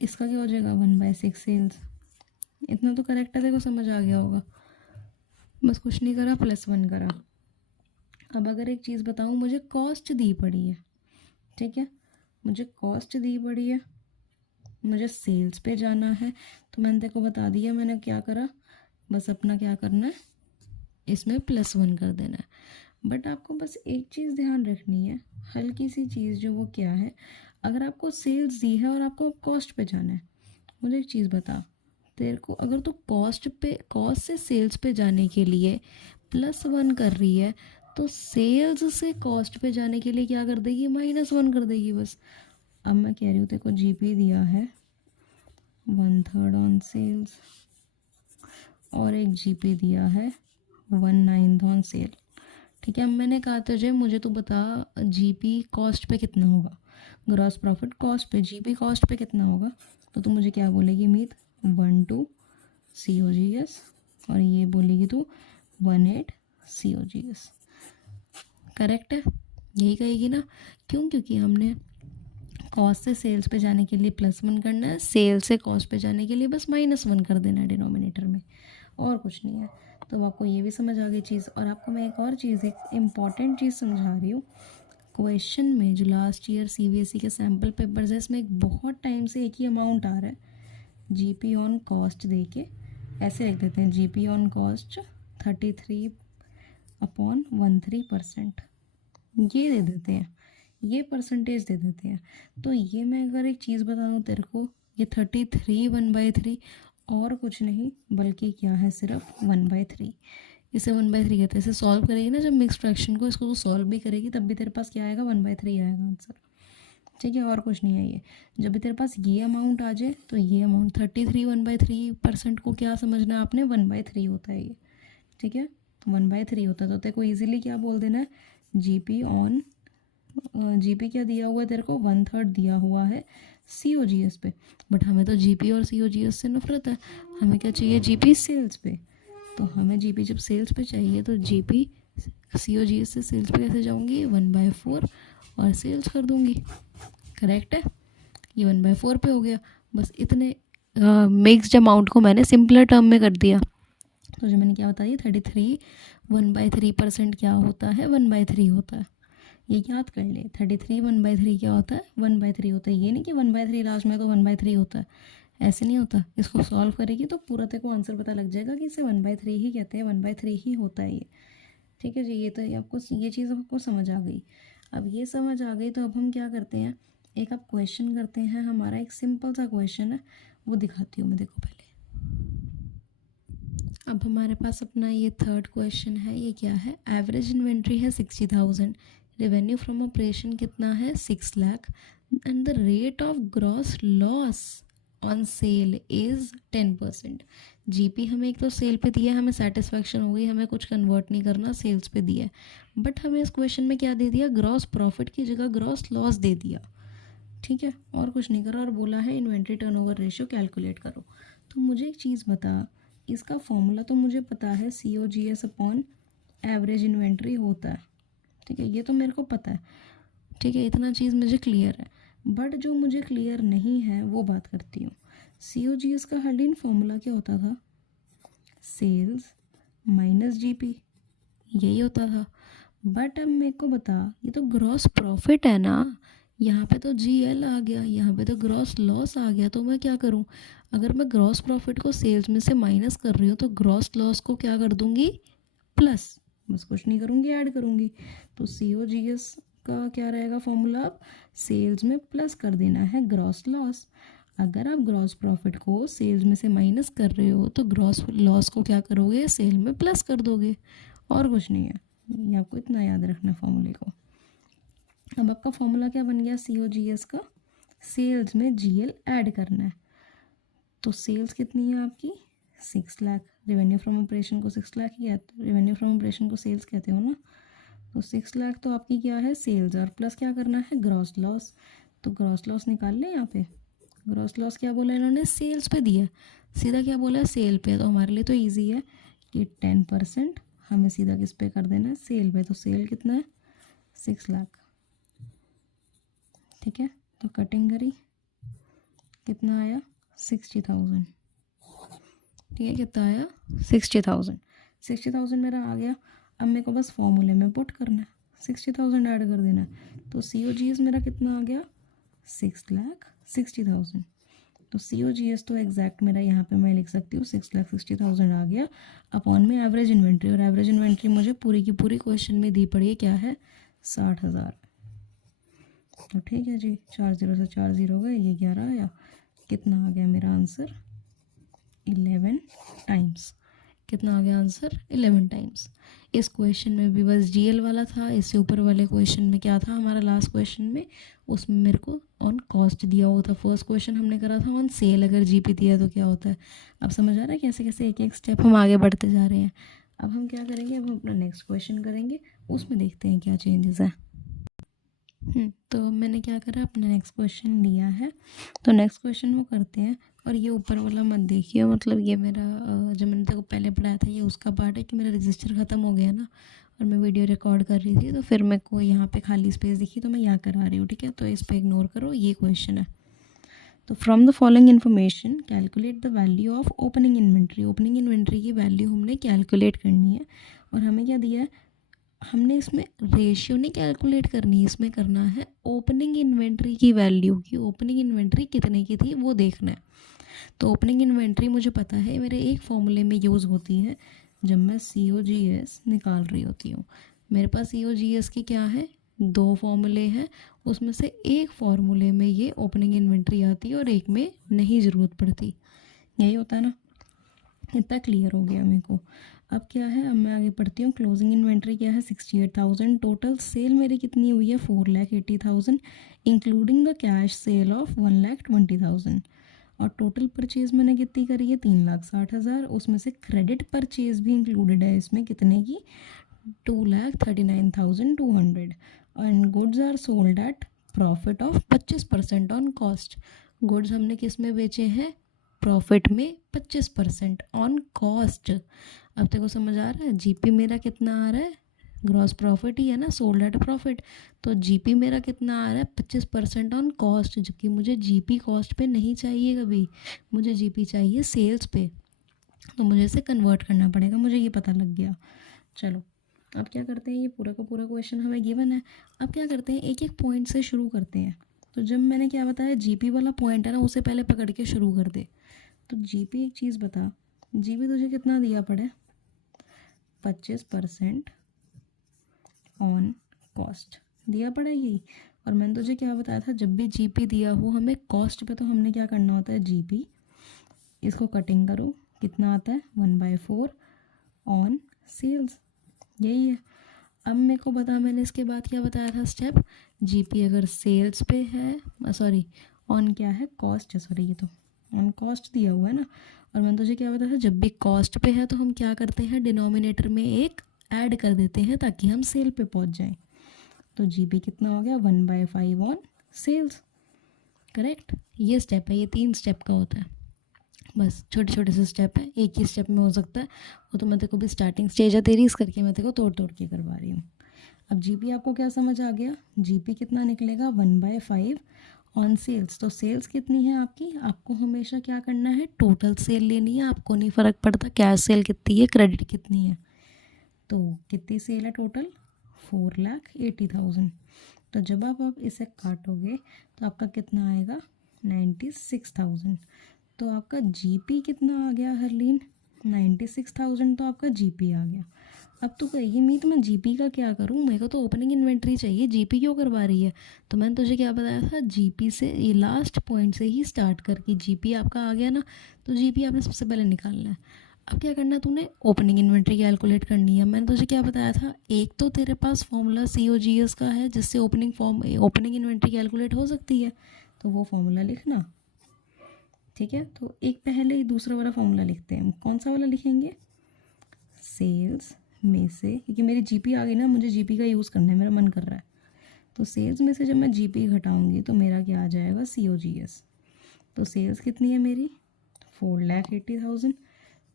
इसका क्या हो जाएगा 1/6 सेल्स। इतना तो करेक्ट है, देखो समझ आ गया होगा, बस कुछ नहीं करा, +1 करा। अब अगर एक चीज़ बताऊँ, मुझे कॉस्ट दी पड़ी है, ठीक है, मुझे कॉस्ट दी पड़ी है, मुझे सेल्स पे जाना है, तो मैंने तेको बता दिया मैंने क्या करा, बस अपना क्या करना है, इसमें +1 कर देना है। बट आपको बस एक चीज़ ध्यान रखनी है, हल्की सी चीज़, जो वो क्या है, अगर आपको सेल्स दी है और आपको कॉस्ट पे जाना है, मुझे एक चीज़ बता, तेरे को अगर तू कॉस्ट से सेल्स पे जाने के लिए +1 कर रही है, तो सेल्स से कॉस्ट पे जाने के लिए क्या कर देगी, -1 कर देगी बस। अब मैं कह रही हूँ तेरे को जीपी दिया है 1/3 ऑन सेल्स और एक जीपी दिया है 1/9 ऑन सेल। ठीक है, अब मैंने कहा तुझे, मुझे तू बता जीपी कॉस्ट पे कितना होगा, ग्रॉस प्रॉफिट कॉस्ट पे, जीपी कॉस्ट पे कितना होगा, तो तू मुझे क्या बोलेगी मीत, 1/2 COGS, और ये बोलेगी तू 1/8 COGS। करेक्ट है, यही कहेगी ना। क्यों, क्योंकि हमने कॉस्ट से सेल्स पे जाने के लिए +1 करना है, सेल से कॉस्ट पे जाने के लिए बस -1 कर देना है डिनोमिनेटर में, और कुछ नहीं है। तो आपको ये भी समझ आ गई चीज़। और आपको मैं एक और चीज़, एक इम्पॉर्टेंट चीज़ समझा रही हूँ। क्वेश्चन में जो लास्ट ईयर CBSE के सैम्पल पेपर्स है, इसमें एक बहुत टाइम से एक ही अमाउंट आ रहा है, जीपी ऑन कॉस्ट दे के ऐसे लिख देते हैं, जीपी ऑन कॉस्ट 33/13%, ये दे देते हैं, ये परसेंटेज दे देते हैं। तो ये मैं अगर एक चीज़ बता दूँ तेरे को, ये 33 1/3 और कुछ नहीं बल्कि क्या है, सिर्फ 1/3। इसे 1/3 कहते हैं। इसे सॉल्व करेगी ना जब मिक्स फ्रैक्शन को, इसको तो सॉल्व भी करेगी तब भी तेरे पास क्या आएगा, 1/3 आएगा आंसर। ठीक है, और कुछ नहीं है ये। जब भी तेरे पास ये अमाउंट आ जाए तो ये अमाउंट 33 1/3% को क्या समझना है आपने, 1/3 होता है ये। ठीक है, 1/3 होता है, तो तेरे को ईजिली क्या बोल देना है, जीपी ऑन, जीपी क्या दिया हुआ है तेरे को, 1/3 दिया हुआ है COGS पे। बट हमें तो जीपी और COGS से नफरत है, हमें क्या चाहिए, जीपी सेल्स पे। तो हमें जीपी जब सेल्स पे चाहिए तो जीपी COGS से सेल्स पे कैसे जाऊंगी, 1/4 और सेल्स कर दूंगी। करेक्ट है, ये 1/4 पे हो गया। बस इतने मिक्स्ड अमाउंट को मैंने सिंपलर टर्म में कर दिया। तो जो मैंने क्या बताया, 33 1/3% क्या होता है, 1/3 होता है। ये याद कर ले, 33 1/3 क्या होता है, 1/3 होता है। ये नहीं कि 1/3 लास्ट में तो 1/3 होता है, ऐसे नहीं होता। इसको सॉल्व करेगी तो पूरा तेरे को आंसर पता लग जाएगा कि इसे 1/3 ही कहते हैं, 1/3 ही होता है ये। ठीक है जी, ये तो आपको ये चीज़ आपको समझ आ गई। अब ये समझ आ गई तो अब हम क्या करते हैं, एक अब क्वेश्चन करते हैं। हमारा एक सिंपल सा क्वेश्चन है, वो दिखाती हूँ मैं, देखो पहले। अब हमारे पास अपना ये थर्ड क्वेश्चन है। ये क्या है, एवरेज इन्वेंट्री है 60,000, रेवेन्यू फ्रॉम ऑपरेशन कितना है, 6 lakh, and the rate of gross loss on sale is 10%। GP हमें एक तो सेल पे दिया है, हमें सेटिस्फैक्शन हो गई, हमें कुछ कन्वर्ट नहीं करना, सेल्स पे दिया है। बट हमें इस क्वेश्चन में क्या दे दिया, ग्रॉस प्रॉफिट की जगह ग्रॉस लॉस दे दिया। ठीक है, और कुछ नहीं करा, और बोला है इन्वेंट्री टर्नओवर रेशियो कैलकुलेट करो। तो मुझे एक चीज़ बता, इसका फॉर्मूला तो मुझे पता है, COGS अपॉन एवरेज इन्वेंट्री होता है। ठीक है, ये तो मेरे को पता है। ठीक है, इतना चीज़ मुझे क्लियर है। बट जो मुझे क्लियर नहीं है वो बात करती हूँ। COGS का हर दिन फॉर्मूला क्या होता था, सेल्स माइनस जीपी, यही होता था। बट अब मेरे को बता, ये तो ग्रॉस प्रॉफिट है ना, यहाँ पे तो GL आ गया, यहाँ पे तो ग्रॉस लॉस आ गया। तो मैं क्या करूँ, अगर मैं ग्रॉस प्रॉफिट को सेल्स में से माइनस कर रही हूँ तो ग्रॉस लॉस को क्या कर दूँगी, प्लस, बस कुछ नहीं करूँगी, ऐड करूँगी। तो COGS का क्या रहेगा फॉर्मूला, अब सेल्स में प्लस कर देना है ग्रॉस लॉस। अगर आप ग्रॉस प्रॉफिट को सेल्स में से माइनस कर रहे हो तो ग्रॉस लॉस को क्या करोगे, सेल में प्लस कर दोगे, और कुछ नहीं है। ये आपको इतना याद रखना फॉर्मूले को। अब आपका फॉर्मूला क्या बन गया, COGS का, सेल्स में GL ऐड करना है। तो सेल्स कितनी है आपकी, 6 लाख, रेवेन्यू फ्रॉम ऑपरेशन को 6 लाख ही कहते, रेवेन्यू फ्रॉम ऑपरेशन को सेल्स कहते हो ना। तो 6 लाख तो आपकी क्या है, सेल्स, और प्लस क्या करना है, ग्रॉस लॉस। तो ग्रॉस लॉस निकाल लें यहाँ पे। ग्रॉस लॉस क्या बोला इन्होंने, सेल्स पे दिया, सीधा क्या बोला है, सेल पे। तो हमारे लिए तो ईजी है कि 10% हमें सीधा किस पे कर देना है, सेल पे। तो सेल कितना है, 6 लाख। ठीक है, तो कटिंग करी, कितना आया, 60,000। ठीक है, कितना आया, 60,000। 60,000 मेरा आ गया। अब मेरे को बस फॉर्मूले में पुट करना है, 60,000 ऐड कर देना है। तो COGS मेरा कितना आ गया, 6,60,000। तो COGS तो एग्जैक्ट मेरा यहाँ पे मैं लिख सकती हूँ, 6,60,000 आ गया अपॉन में एवरेज इन्वेंट्री। और एवरेज इन्वेंट्री मुझे पूरी की पूरी क्वेश्चन में दी पड़ी है, क्या है, 60,000। तो ठीक है जी, 4 0 से 4 0 गए, ये 11 आया। कितना आ गया मेरा आंसर? 11 टाइम्स। कितना आ गया आंसर? 11 टाइम्स। इस क्वेश्चन में भी बस जीएल वाला था। इससे ऊपर वाले क्वेश्चन में क्या था हमारा लास्ट क्वेश्चन में, उसमें मेरे को ऑन कॉस्ट दिया हुआ था। फर्स्ट क्वेश्चन हमने करा था ऑन सेल, अगर जीपी दिया तो क्या होता है। अब समझ आ रहा है कैसे कैसे एक एक स्टेप हम आगे बढ़ते जा रहे हैं। अब हम क्या करेंगे, अब हम अपना नेक्स्ट क्वेश्चन करेंगे, उसमें देखते हैं क्या चेंजेस है। तो मैंने क्या करा, अपना नेक्स्ट क्वेश्चन लिया है, तो नेक्स्ट क्वेश्चन वो करते हैं। और ये ऊपर वाला मत देखिए, मतलब ये मेरा जो मैंने तेको पहले पढ़ाया था ये उसका पार्ट है कि मेरा रजिस्टर ख़त्म हो गया ना, और मैं वीडियो रिकॉर्ड कर रही थी, तो फिर मेरे को यहाँ पे खाली स्पेस दिखी तो मैं यहाँ करा रही हूँ, ठीक है। तो इस पर इग्नोर करो, ये क्वेश्चन है। तो from the following information calculate the value of opening inventory. Opening inventory की वैल्यू हमने कैलकुलेट करनी है, और हमें क्या दिया है, हमने इसमें रेशियो नहीं कैलकुलेट करनी, इसमें करना है ओपनिंग इन्वेंट्री की वैल्यू की। ओपनिंग इन्वेंट्री कितने की थी वो देखना है। तो ओपनिंग इन्वेंट्री मुझे पता है मेरे एक फॉर्मूले में यूज़ होती है जब मैं COGS निकाल रही होती हूँ। मेरे पास COGS की क्या है, 2 फॉर्मूले हैं, उसमें से एक फॉर्मूले में ये ओपनिंग इन्वेंट्री आती है और एक में नहीं ज़रूरत पड़ती। यही होता है ना, इतना क्लियर हो गया मेरे को। अब क्या है, अब मैं आगे पढ़ती हूँ। क्लोजिंग इन्वेंट्री क्या है, 68,000। टोटल सेल मेरी कितनी हुई है, 4,80,000, including the cash cell of 1,20,000। और टोटल परचेज मैंने कितनी करी है, 3,60,000। उसमें से क्रेडिट परचेज भी इंक्लूडेड है इसमें, कितने की, 2,39,200। And goods are sold at profit of 25% on cost. Goods हमने किस में बेचे हैं, प्रॉफिट में 25% ऑन कॉस्ट। अब तेको समझ आ रहा है, जीपी मेरा कितना आ रहा है, ग्रॉस प्रॉफिट ही है ना, सोल्ड एट प्रॉफिट। तो जीपी मेरा कितना आ रहा है, 25% ऑन कॉस्ट, जबकि मुझे जीपी कॉस्ट पे नहीं चाहिए कभी, मुझे जीपी चाहिए सेल्स पे। तो मुझे इसे कन्वर्ट करना पड़ेगा, मुझे ये पता लग गया। चलो अब क्या करते हैं, ये पूरा का पूरा क्वेश्चन हमें गिवन है। अब क्या करते हैं, एक एक पॉइंट से शुरू करते हैं। तो जब मैंने क्या बताया, जीपी वाला पॉइंट है ना, उसे पहले पकड़ के शुरू कर दे। तो जीपी एक चीज़ बता, जीपी तुझे कितना दिया पड़े, 25% ऑन कॉस्ट दिया पड़ा यही। और मैंने तुझे क्या बताया था, जब भी जीपी दिया हो हमें कॉस्ट पे, तो हमने क्या करना होता है, जीपी इसको कटिंग करो, कितना आता है, 1/4 ऑन सेल्स, यही है। अब मेरे को बता, मैंने इसके बाद क्या बताया था स्टेप, जीपी अगर सेल्स पे है, सॉरी ऑन क्या है, कॉस्ट है, सॉरी ये तो ऑन कॉस्ट दिया हुआ है ना। और मैंने तुझे क्या बताया था, जब भी कॉस्ट पे है तो हम क्या करते हैं, डिनोमिनेटर में एक ऐड कर देते हैं ताकि हम सेल पे पहुंच जाएं। तो जीपी कितना हो गया, 1/5 ऑन सेल्स, करेक्ट। ये स्टेप है, ये 3 स्टेप का होता है, बस छोटे छोटे से स्टेप है, एक ही स्टेप में हो सकता है। वो तो मैं तेरे को भी स्टार्टिंग स्टेज है तेरी, इस करके मैं तेरे को तोड़ तोड़ के करवा रही हूँ। अब जीपी आपको क्या समझ आ गया, जीपी कितना निकलेगा, 1/5 ऑन सेल्स। तो सेल्स कितनी है आपकी, आपको हमेशा क्या करना है, टोटल सेल लेनी है, आपको नहीं फ़र्क पड़ता कैश सेल कितनी है, क्रेडिट कितनी है। तो कितनी सेल है टोटल, 4,80,000। तो जब आप इसे काटोगे तो आपका कितना आएगा, 96,000। तो आपका जीपी कितना आ गया हरलीन, 96,000। तो आपका जीपी आ गया। अब तो कहिए मीत मैं जीपी का क्या करूँ, मेरे को तो ओपनिंग इन्वेंट्री चाहिए, जीपी क्यों करवा रही है। तो मैंने तुझे क्या बताया था, जीपी से, ये लास्ट पॉइंट से ही स्टार्ट करके जीपी आपका आ गया ना, तो जीपी आपने सबसे पहले निकालना है। अब क्या करना है, तूने ओपनिंग इन्वेंट्री कैलकुलेट करनी है। मैंने तुझे क्या बताया था, एक तो तेरे पास फॉर्मूला COGS का है जिससे ओपनिंग इन्वेंट्री कैलकुलेट हो सकती है, तो वो फॉर्मूला लिखना, ठीक है। तो एक पहले ही दूसरा वाला फॉर्मूला लिखते हैं, कौन सा वाला लिखेंगे, सेल्स में से, क्योंकि मेरी जीपी आ गई ना, मुझे जीपी का यूज़ करना है, मेरा मन कर रहा है। तो सेल्स में से जब मैं जीपी घटाऊंगी तो मेरा क्या आ जाएगा, COGS। तो सेल्स कितनी है मेरी, 4,80,000।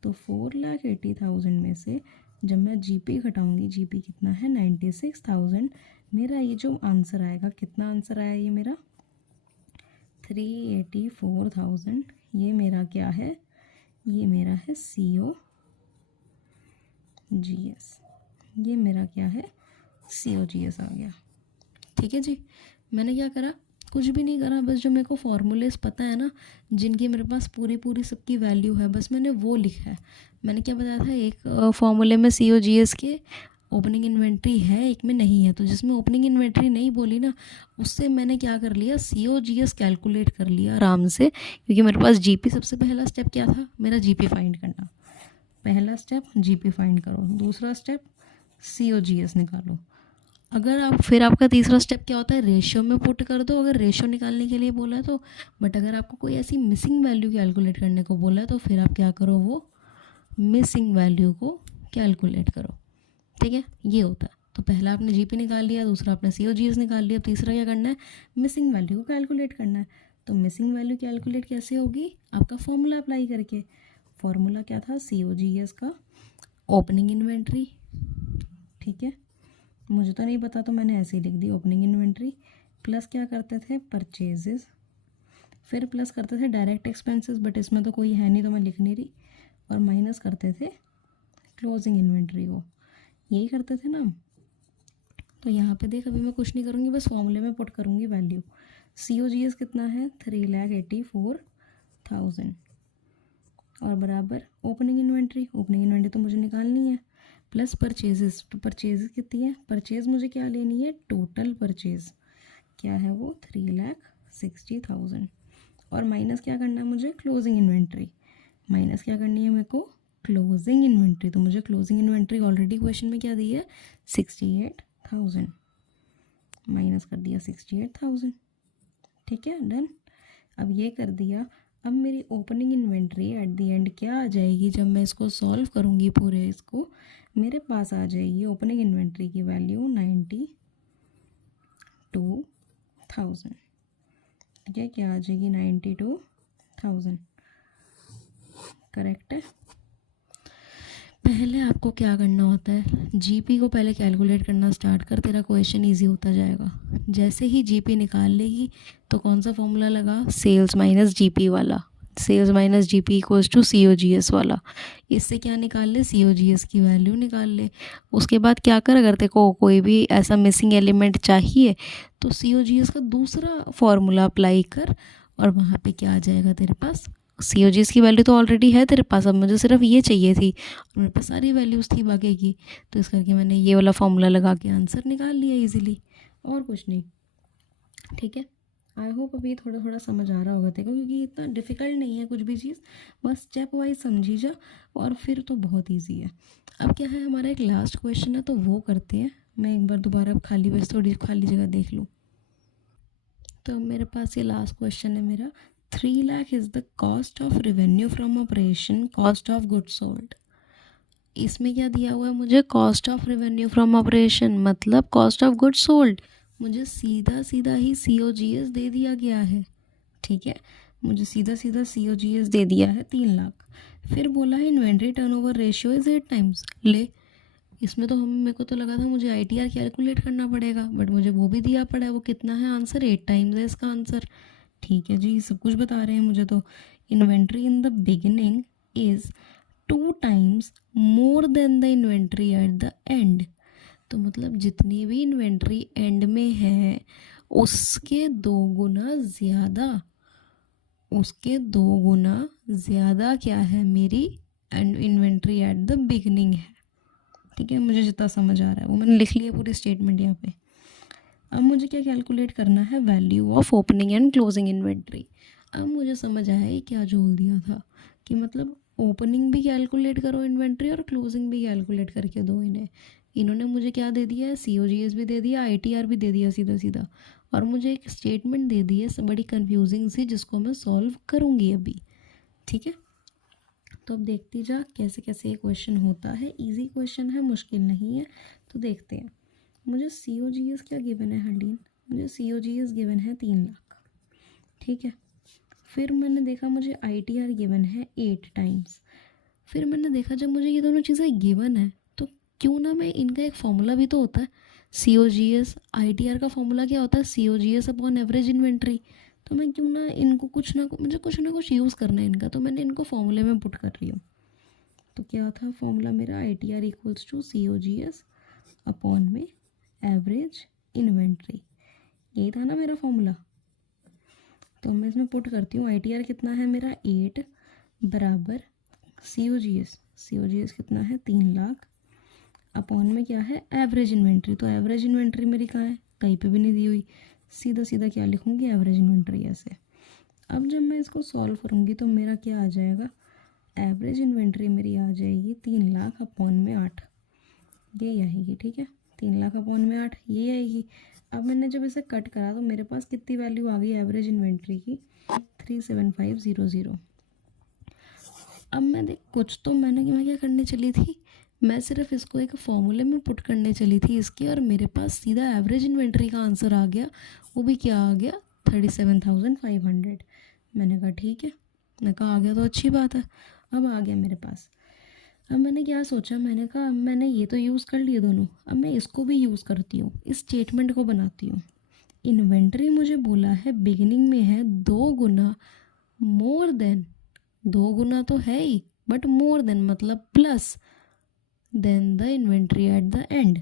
तो 4,80,000 में से जब मैं जीपी घटाऊंगी, जीपी कितना है, 96,000। मेरा ये जो आंसर आएगा, कितना आंसर आया ये मेरा, 384,000। ये मेरा क्या है, ये मेरा है COGS, ये मेरा क्या है, COGS आ गया, ठीक है जी। मैंने क्या करा, कुछ भी नहीं करा, बस जो मेरे को फॉर्मूलेस पता है ना, जिनकी मेरे पास पूरी पूरी सबकी वैल्यू है, बस मैंने वो लिखा है। मैंने क्या बताया था, एक फॉर्मूले में COGS के ओपनिंग इन्वेंट्री है, एक में नहीं है। तो जिसमें ओपनिंग इन्वेंट्री नहीं बोली ना, उससे मैंने क्या कर लिया, COGS कैलकुलेट कर लिया आराम से, क्योंकि मेरे पास जीपी, सबसे पहला स्टेप क्या था मेरा, जीपी फाइंड करना। पहला स्टेप जीपी फाइंड करो, दूसरा स्टेप COGS निकालो। अगर आप, फिर आपका तीसरा स्टेप क्या होता है, रेशियो में पुट कर दो, अगर रेशियो निकालने के लिए बोला है तो। बट अगर आपको कोई ऐसी मिसिंग वैल्यू कैलकुलेट करने को बोला है तो फिर आप क्या करो, वो मिसिंग वैल्यू को कैलकुलेट करो। ठीक है, ये होता है। तो पहला आपने जीपी निकाल लिया, दूसरा आपने COGS निकाल लिया, तीसरा क्या करना है, मिसिंग वैल्यू को कैलकुलेट करना है। तो मिसिंग वैल्यू कैलकुलेट कैसे होगी, आपका फॉर्मूला अप्लाई करके। फॉर्मूला क्या था, COGS का ओपनिंग इन्वेंट्री। ठीक है, मुझे तो नहीं पता तो मैंने ऐसे ही लिख दी, ओपनिंग इन्वेंट्री प्लस क्या करते थे, परचेजेस, फिर प्लस करते थे डायरेक्ट एक्सपेंसेस, बट इसमें तो कोई है नहीं तो मैं लिख नहीं रही, और माइनस करते थे क्लोजिंग इन्वेंट्री को, यही करते थे ना। तो यहाँ पे देख, अभी मैं कुछ नहीं करूँगी, बस फॉर्मूले में पुट करूँगी वैल्यू। COGS कितना है, 3,84,000, और बराबर ओपनिंग इन्वेंट्री, ओपनिंग इन्वेंट्री तो मुझे निकालनी है, प्लस परचेजेस। तो परचेजेस कितनी है, परचेज मुझे क्या लेनी है, टोटल परचेज क्या है वो 3,60,000, और माइनस क्या करना है मुझे, क्लोजिंग इन्वेंट्री। माइनस क्या करनी है मेरे को, क्लोजिंग इन्वेंट्री। तो मुझे क्लोजिंग इन्वेंट्री ऑलरेडी क्वेश्चन में क्या दी है, 68,000, माइनस कर दिया 68,000। ठीक है, डन। अब ये कर दिया। अब मेरी opening inventory at the and क्या आ जाएगी, जब मैं इसको सॉल्व करूँगी पूरे इसको, मेरे पास आ जाएगी ओपनिंग इन्वेंट्री की वैल्यू 92,000। ठीक है, क्या आ जाएगी, 92,000। करेक्ट है। पहले आपको क्या करना होता है, जीपी को पहले कैलकुलेट करना स्टार्ट कर, तेरा क्वेश्चन इजी होता जाएगा। जैसे ही जीपी निकाल लेगी तो कौन सा फॉर्मूला लगा, सेल्स माइनस जीपी वाला, sales minus GP equals to COGS वाला। इससे क्या निकाल ले, COGS की वैल्यू निकाल ले। उसके बाद क्या कर, अगर तेरे को कोई भी ऐसा मिसिंग एलिमेंट चाहिए तो COGS का दूसरा फॉर्मूला अप्लाई कर, और वहाँ पे क्या आ जाएगा तेरे पास, COGS की वैल्यू तो ऑलरेडी है तेरे पास, अब मुझे सिर्फ ये चाहिए थी, और मेरे पास सारी वैल्यूज़ थी बाकी की। तो इस करके मैंने ये वाला फॉर्मूला लगा के आंसर निकाल लिया इजीली, और कुछ नहीं। ठीक है, आई होप अभी थोड़ा थोड़ा समझ आ रहा होगा तेरे को, क्योंकि इतना डिफ़िकल्ट नहीं है कुछ भी चीज़, बस स्टेप वाइज समझी जा, और फिर तो बहुत ईजी है। अब क्या है, हमारा एक लास्ट क्वेश्चन है तो वो करते हैं। मैं एक बार दोबारा खाली, बस थोड़ी खाली जगह देख लूँ। तो मेरे पास ये लास्ट क्वेश्चन है मेरा, 3 lakh is the cost of revenue from operation, cost of goods sold. इसमें क्या दिया हुआ है मुझे, cost of revenue from operation मतलब कॉस्ट ऑफ गुड्स सोल्ड, मुझे सीधा सीधा ही COGS दे दिया गया है। ठीक है, मुझे सीधा सीधा COGS दे दिया है 3 लाख। फिर बोला है inventory turnover ratio is 8 times. ले, इसमें तो हम, मेरे को तो लगा था मुझे ITR कैलकुलेट करना पड़ेगा, बट मुझे वो भी दिया पड़ा है। वो कितना है आंसर, 8 टाइम्स है इसका आंसर। ठीक है जी, सब कुछ बता रहे हैं मुझे तो। Inventory in the beginning is 2 times more than the inventory at the and. तो मतलब जितनी भी इन्वेंट्री एंड में है उसके 2 गुना ज़्यादा, उसके 2 गुना ज़्यादा क्या है मेरी इन्वेंट्री एट द बिगिनिंग है। ठीक है, मुझे जितना समझ आ रहा है वो मैंने लिख लिया पूरी स्टेटमेंट यहाँ पे। अब मुझे क्या कैलकुलेट करना है, value of opening and closing inventory. अब मुझे समझ आया ये क्या जोड़ दिया था, कि मतलब ओपनिंग भी कैलकुलेट करो इन्वेंट्री और क्लोजिंग भी कैलकुलेट करके दो इन्हें। इन्होंने मुझे क्या दे दिया है, COGS भी दे दिया, ITR भी दे दिया सीधा सीधा, और मुझे एक स्टेटमेंट दे दी है बड़ी कन्फ्यूजिंग सी, जिसको मैं सॉल्व करूँगी अभी। ठीक है, तो अब देखती जा कैसे कैसे ये क्वेश्चन होता है। इजी क्वेश्चन है, मुश्किल नहीं है, तो देखते हैं। मुझे COGS क्या गिवन है हरलीन, मुझे COGS गिवन है 3 लाख। ठीक है, फिर मैंने देखा मुझे ITR गिवन है 8 टाइम्स। फिर मैंने देखा जब मुझे ये दोनों चीज़ें गिवन है तो क्यों ना मैं इनका एक फॉर्मूला भी तो होता है, COGS ITR का फॉर्मूला क्या होता है, COGS अपॉन एवरेज इन्वेंट्री। तो मैं क्यों ना इनको मुझे कुछ ना कुछ यूज़ करना है इनका, तो मैंने इनको फॉर्मूले में पुट कर रही हूँ। तो क्या था फॉर्मूला मेरा, ITR equals to COGS upon में एवरेज इन्वेंट्री, यही था ना मेरा फॉर्मूला। तो मैं इसमें पुट करती हूँ, ITR कितना है मेरा 8 बराबर COGS कितना है 3 लाख अपॉन में क्या है, एवरेज इन्वेंट्री। तो एवरेज इन्वेंट्री मेरी कहाँ है, कहीं पे भी नहीं दी हुई। सीधा सीधा क्या लिखूँगी, एवरेज इन्वेंट्री ऐसे। अब जब मैं इसको सॉल्व करूँगी तो मेरा क्या आ जाएगा, एवरेज इन्वेंट्री मेरी आ जाएगी 3,00,000 अपॉन में 8, यही आएगी। ठीक है, 3,00,000 अपॉन में 8 ये आएगी। अब मैंने जब इसे कट करा तो मेरे पास कितनी वैल्यू आ गई एवरेज इन्वेंट्री की, 37500। अब मैं देख कुछ तो मैं क्या करने चली थी, मैं सिर्फ इसको एक फॉर्मूले में पुट करने चली थी इसके, और मेरे पास सीधा एवरेज इन्वेंट्री का आंसर आ गया। वो भी क्या आ गया, 37,500। मैंने कहा ठीक है, मैं कहा आ गया तो अच्छी बात है, अब आ गया मेरे पास। अब मैंने क्या सोचा, मैंने कहा अब मैंने ये तो यूज़ कर लिए दोनों, अब मैं इसको भी यूज़ करती हूँ, इस स्टेटमेंट को बनाती हूँ। इन्वेंट्री मुझे बोला है बिगिनिंग में है 2 गुना, मोर देन, 2 गुना तो है ही बट मोर देन मतलब plus, then the inventory at the end.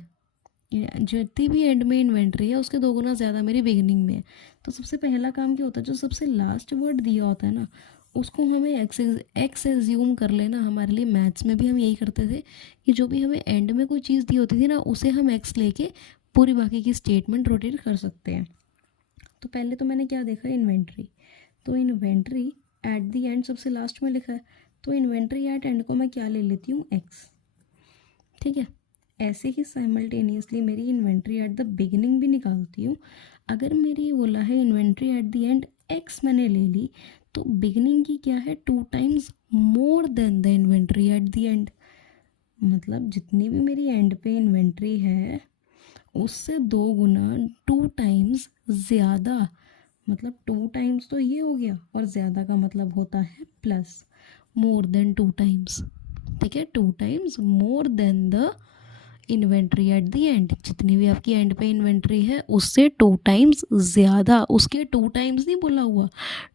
जितनी भी एंड में इन्वेंट्री है उसके 2 गुना ज़्यादा मेरी बिगिनिंग में है। तो सबसे पहला काम क्या होता है, जो सबसे लास्ट वर्ड दिया होता है ना उसको हमें एक्स एज्यूम कर लेना। हमारे लिए मैथ्स में भी हम यही करते थे कि जो भी हमें एंड में कोई चीज़ दी होती थी ना उसे हम एक्स लेके पूरी बाकी की स्टेटमेंट रोटेट कर सकते हैं। तो पहले तो मैंने क्या देखा, इन्वेंट्री। तो इन्वेंट्री एट दी एंड सबसे लास्ट में लिखा है, तो इन्वेंट्री एट एंड को मैं क्या ले लेती हूँ, एक्स। ठीक है, ऐसे ही साइमल्टेनियसली मेरी इन्वेंट्री एट द बिगिनिंग भी निकालती हूँ। अगर मेरी बोला है inventory at the and x मैंने ले ली, तो बिगिनिंग की क्या है, 2 times more than the inventory at the and. मतलब जितनी भी मेरी एंड पे इन्वेंट्री है उससे 2 गुना, 2 टाइम्स ज़्यादा। मतलब 2 टाइम्स तो ये हो गया, और ज़्यादा का मतलब होता है प्लस, मोर देन 2 टाइम्स। ठीक है, 2 times more than the inventory at the and. जितनी भी आपकी एंड पे इन्वेंट्री है उससे 2 टाइम्स ज़्यादा, उसके 2 टाइम्स नहीं बोला हुआ,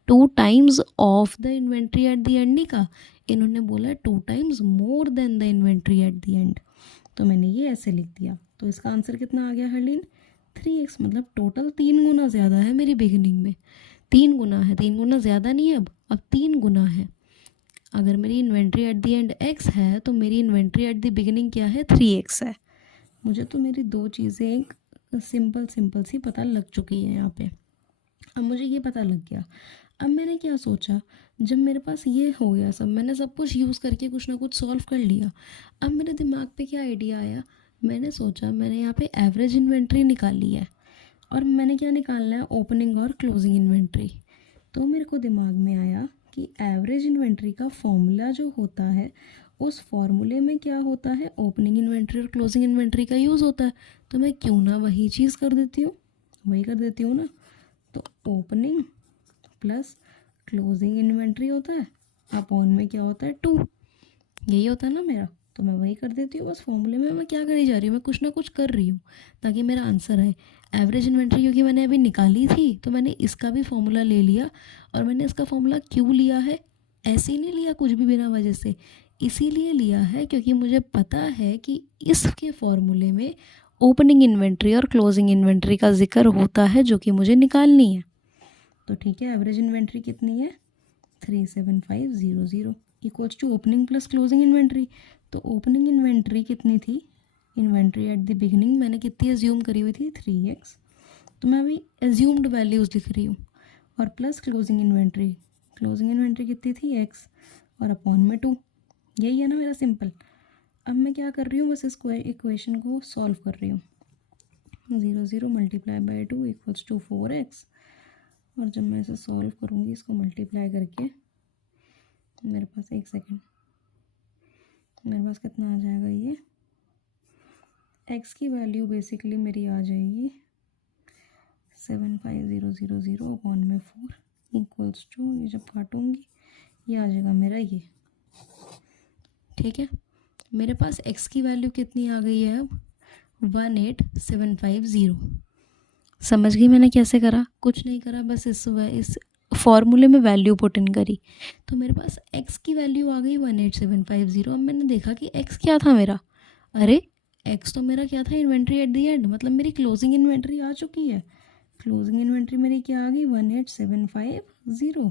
2 times of the inventory at the and नहीं कहा, इन्होंने बोला 2 times more than the inventory at the and. तो मैंने ये ऐसे लिख दिया। तो इसका आंसर कितना आ गया हरलीन, 3x। मतलब टोटल 3 गुना ज़्यादा है मेरी बिगिनिंग में, 3 गुना है, 3 गुना ज़्यादा नहीं है, अब 3 गुना है। अगर मेरी inventory at the and x है तो मेरी इन्वेंट्री एट दी बिगिनिंग क्या है, 3x है। मुझे तो मेरी 2 चीज़ें एक सिंपल सी पता लग चुकी है यहाँ पे। अब मुझे ये पता लग गया। अब मैंने क्या सोचा, जब मेरे पास ये हो गया सब, मैंने सब कुछ यूज़ करके कुछ ना कुछ सॉल्व कर लिया। अब मेरे दिमाग पे क्या आइडिया आया, मैंने सोचा मैंने यहाँ पे एवरेज इन्वेंट्री निकाली है, और मैंने क्या निकालना है, ओपनिंग और क्लोजिंग इन्वेंट्री। तो मेरे को दिमाग में आया कि एवरेज इन्वेंट्री का फॉर्मूला जो होता है उस फॉर्मूले में क्या होता है, ओपनिंग इन्वेंट्री और क्लोजिंग इन्वेंट्री का यूज़ होता है। तो मैं क्यों ना वही चीज़ कर देती हूँ, वही कर देती हूँ ना। तो ओपनिंग प्लस क्लोजिंग इन्वेंट्री होता है, अपॉन में क्या होता है, 2, यही होता है ना मेरा। तो मैं वही कर देती हूँ, बस फॉर्मूले में मैं क्या करी जा रही हूँ, मैं कुछ ना कुछ कर रही हूँ ताकि मेरा आंसर आए। एवरेज इन्वेंट्री क्योंकि मैंने अभी निकाली थी तो मैंने इसका भी फॉर्मूला ले लिया। और मैंने इसका फॉर्मूला क्यों लिया है, ऐसे ही नहीं लिया कुछ भी बिना वजह से, इसीलिए लिया है क्योंकि मुझे पता है कि इसके फॉर्मूले में ओपनिंग इन्वेंट्री और क्लोजिंग इन्वेंट्री का जिक्र होता है जो कि मुझे निकालनी है। तो ठीक है, एवरेज इन्वेंट्री कितनी है, 37500 equals to opening plus closing inventory. तो ओपनिंग इन्वेंट्री कितनी थी, इन्वेंट्री एट द बिगिनिंग मैंने कितनी एज्यूम करी हुई थी, 3x। तो मैं अभी एज्यूम्ड वैल्यूज़ लिख रही हूँ, और प्लस क्लोजिंग इन्वेंट्री कितनी थी, x, और अपॉन में 2। यही है ना मेरा सिंपल। अब मैं क्या कर रही हूँ, बस इस इक्वेशन को सॉल्व कर रही हूँ। 0 multiply by 2 equals to 4x। और जब मैं इसे सॉल्व करूँगी इसको मल्टीप्लाई करके, मेरे पास, एक सेकेंड, मेरे पास कितना आ जाएगा, ये x की वैल्यू बेसिकली मेरी आ जाएगी 75000 अपॉन में 4 इक्वल्स टू, ये जब काटूँगी ये आ जाएगा मेरा ये। ठीक है, मेरे पास x की वैल्यू कितनी आ गई है अब, 18750। समझ गई मैंने कैसे करा, कुछ नहीं करा, बस इस फॉर्मूले में वैल्यू पुट इन करी। तो मेरे पास x की वैल्यू आ गई 18750। अब मैंने देखा कि x क्या था मेरा, अरे x तो मेरा क्या था, इन्वेंट्री एट दी एंड, मतलब मेरी क्लोजिंग इन्वेंट्री आ चुकी है। क्लोजिंग इन्वेंट्री मेरी क्या आ गई, 18750।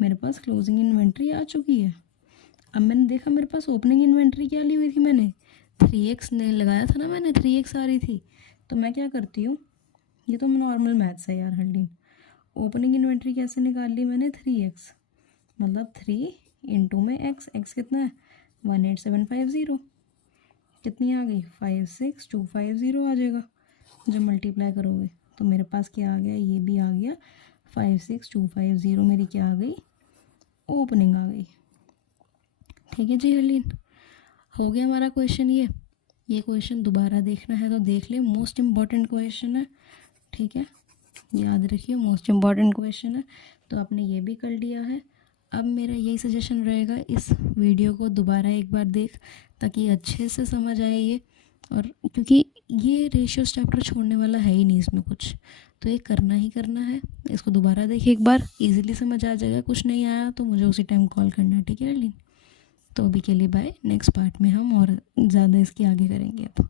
मेरे पास क्लोजिंग इन्वेंट्री आ चुकी है। अब मैंने देखा मेरे पास ओपनिंग इन्वेंट्री क्या ली हुई थी मैंने, 3x ने लगाया था ना मैंने, 3x आ रही थी, तो मैं क्या करती हूँ, ये तो नॉर्मल मैथ्स है यार हल्दी। ओपनिंग इन्वेंट्री कैसे निकाल ली मैंने, 3x, मतलब 3 इंटू में x कितना है 18750, कितनी आ गई 56250 आ जाएगा जब मल्टीप्लाई करोगे। तो मेरे पास क्या आ गया, ये भी आ गया 56250, मेरी क्या आ गई, ओपनिंग आ गई। ठीक है जी हर्लीन, हो गया हमारा क्वेश्चन ये क्वेश्चन दोबारा देखना है तो देख ले, मोस्ट इम्पॉर्टेंट क्वेश्चन है। ठीक है, याद रखिए मोस्ट इम्पॉर्टेंट क्वेश्चन है। तो आपने ये भी कर लिया है। अब मेरा यही सजेशन रहेगा, इस वीडियो को दोबारा एक बार देख ताकि अच्छे से समझ आए ये, और क्योंकि ये रेशियोज चैप्टर छोड़ने वाला है ही नहीं इसमें कुछ, तो ये करना ही करना है। इसको दोबारा देख एक बार, इजीली समझ आ जाएगा। कुछ नहीं आया तो मुझे उसी टाइम कॉल करना, ठीक है अर्लीन। तो अभी के लिए बाय, नेक्स्ट पार्ट में हम और ज़्यादा इसकी आगे करेंगे अब।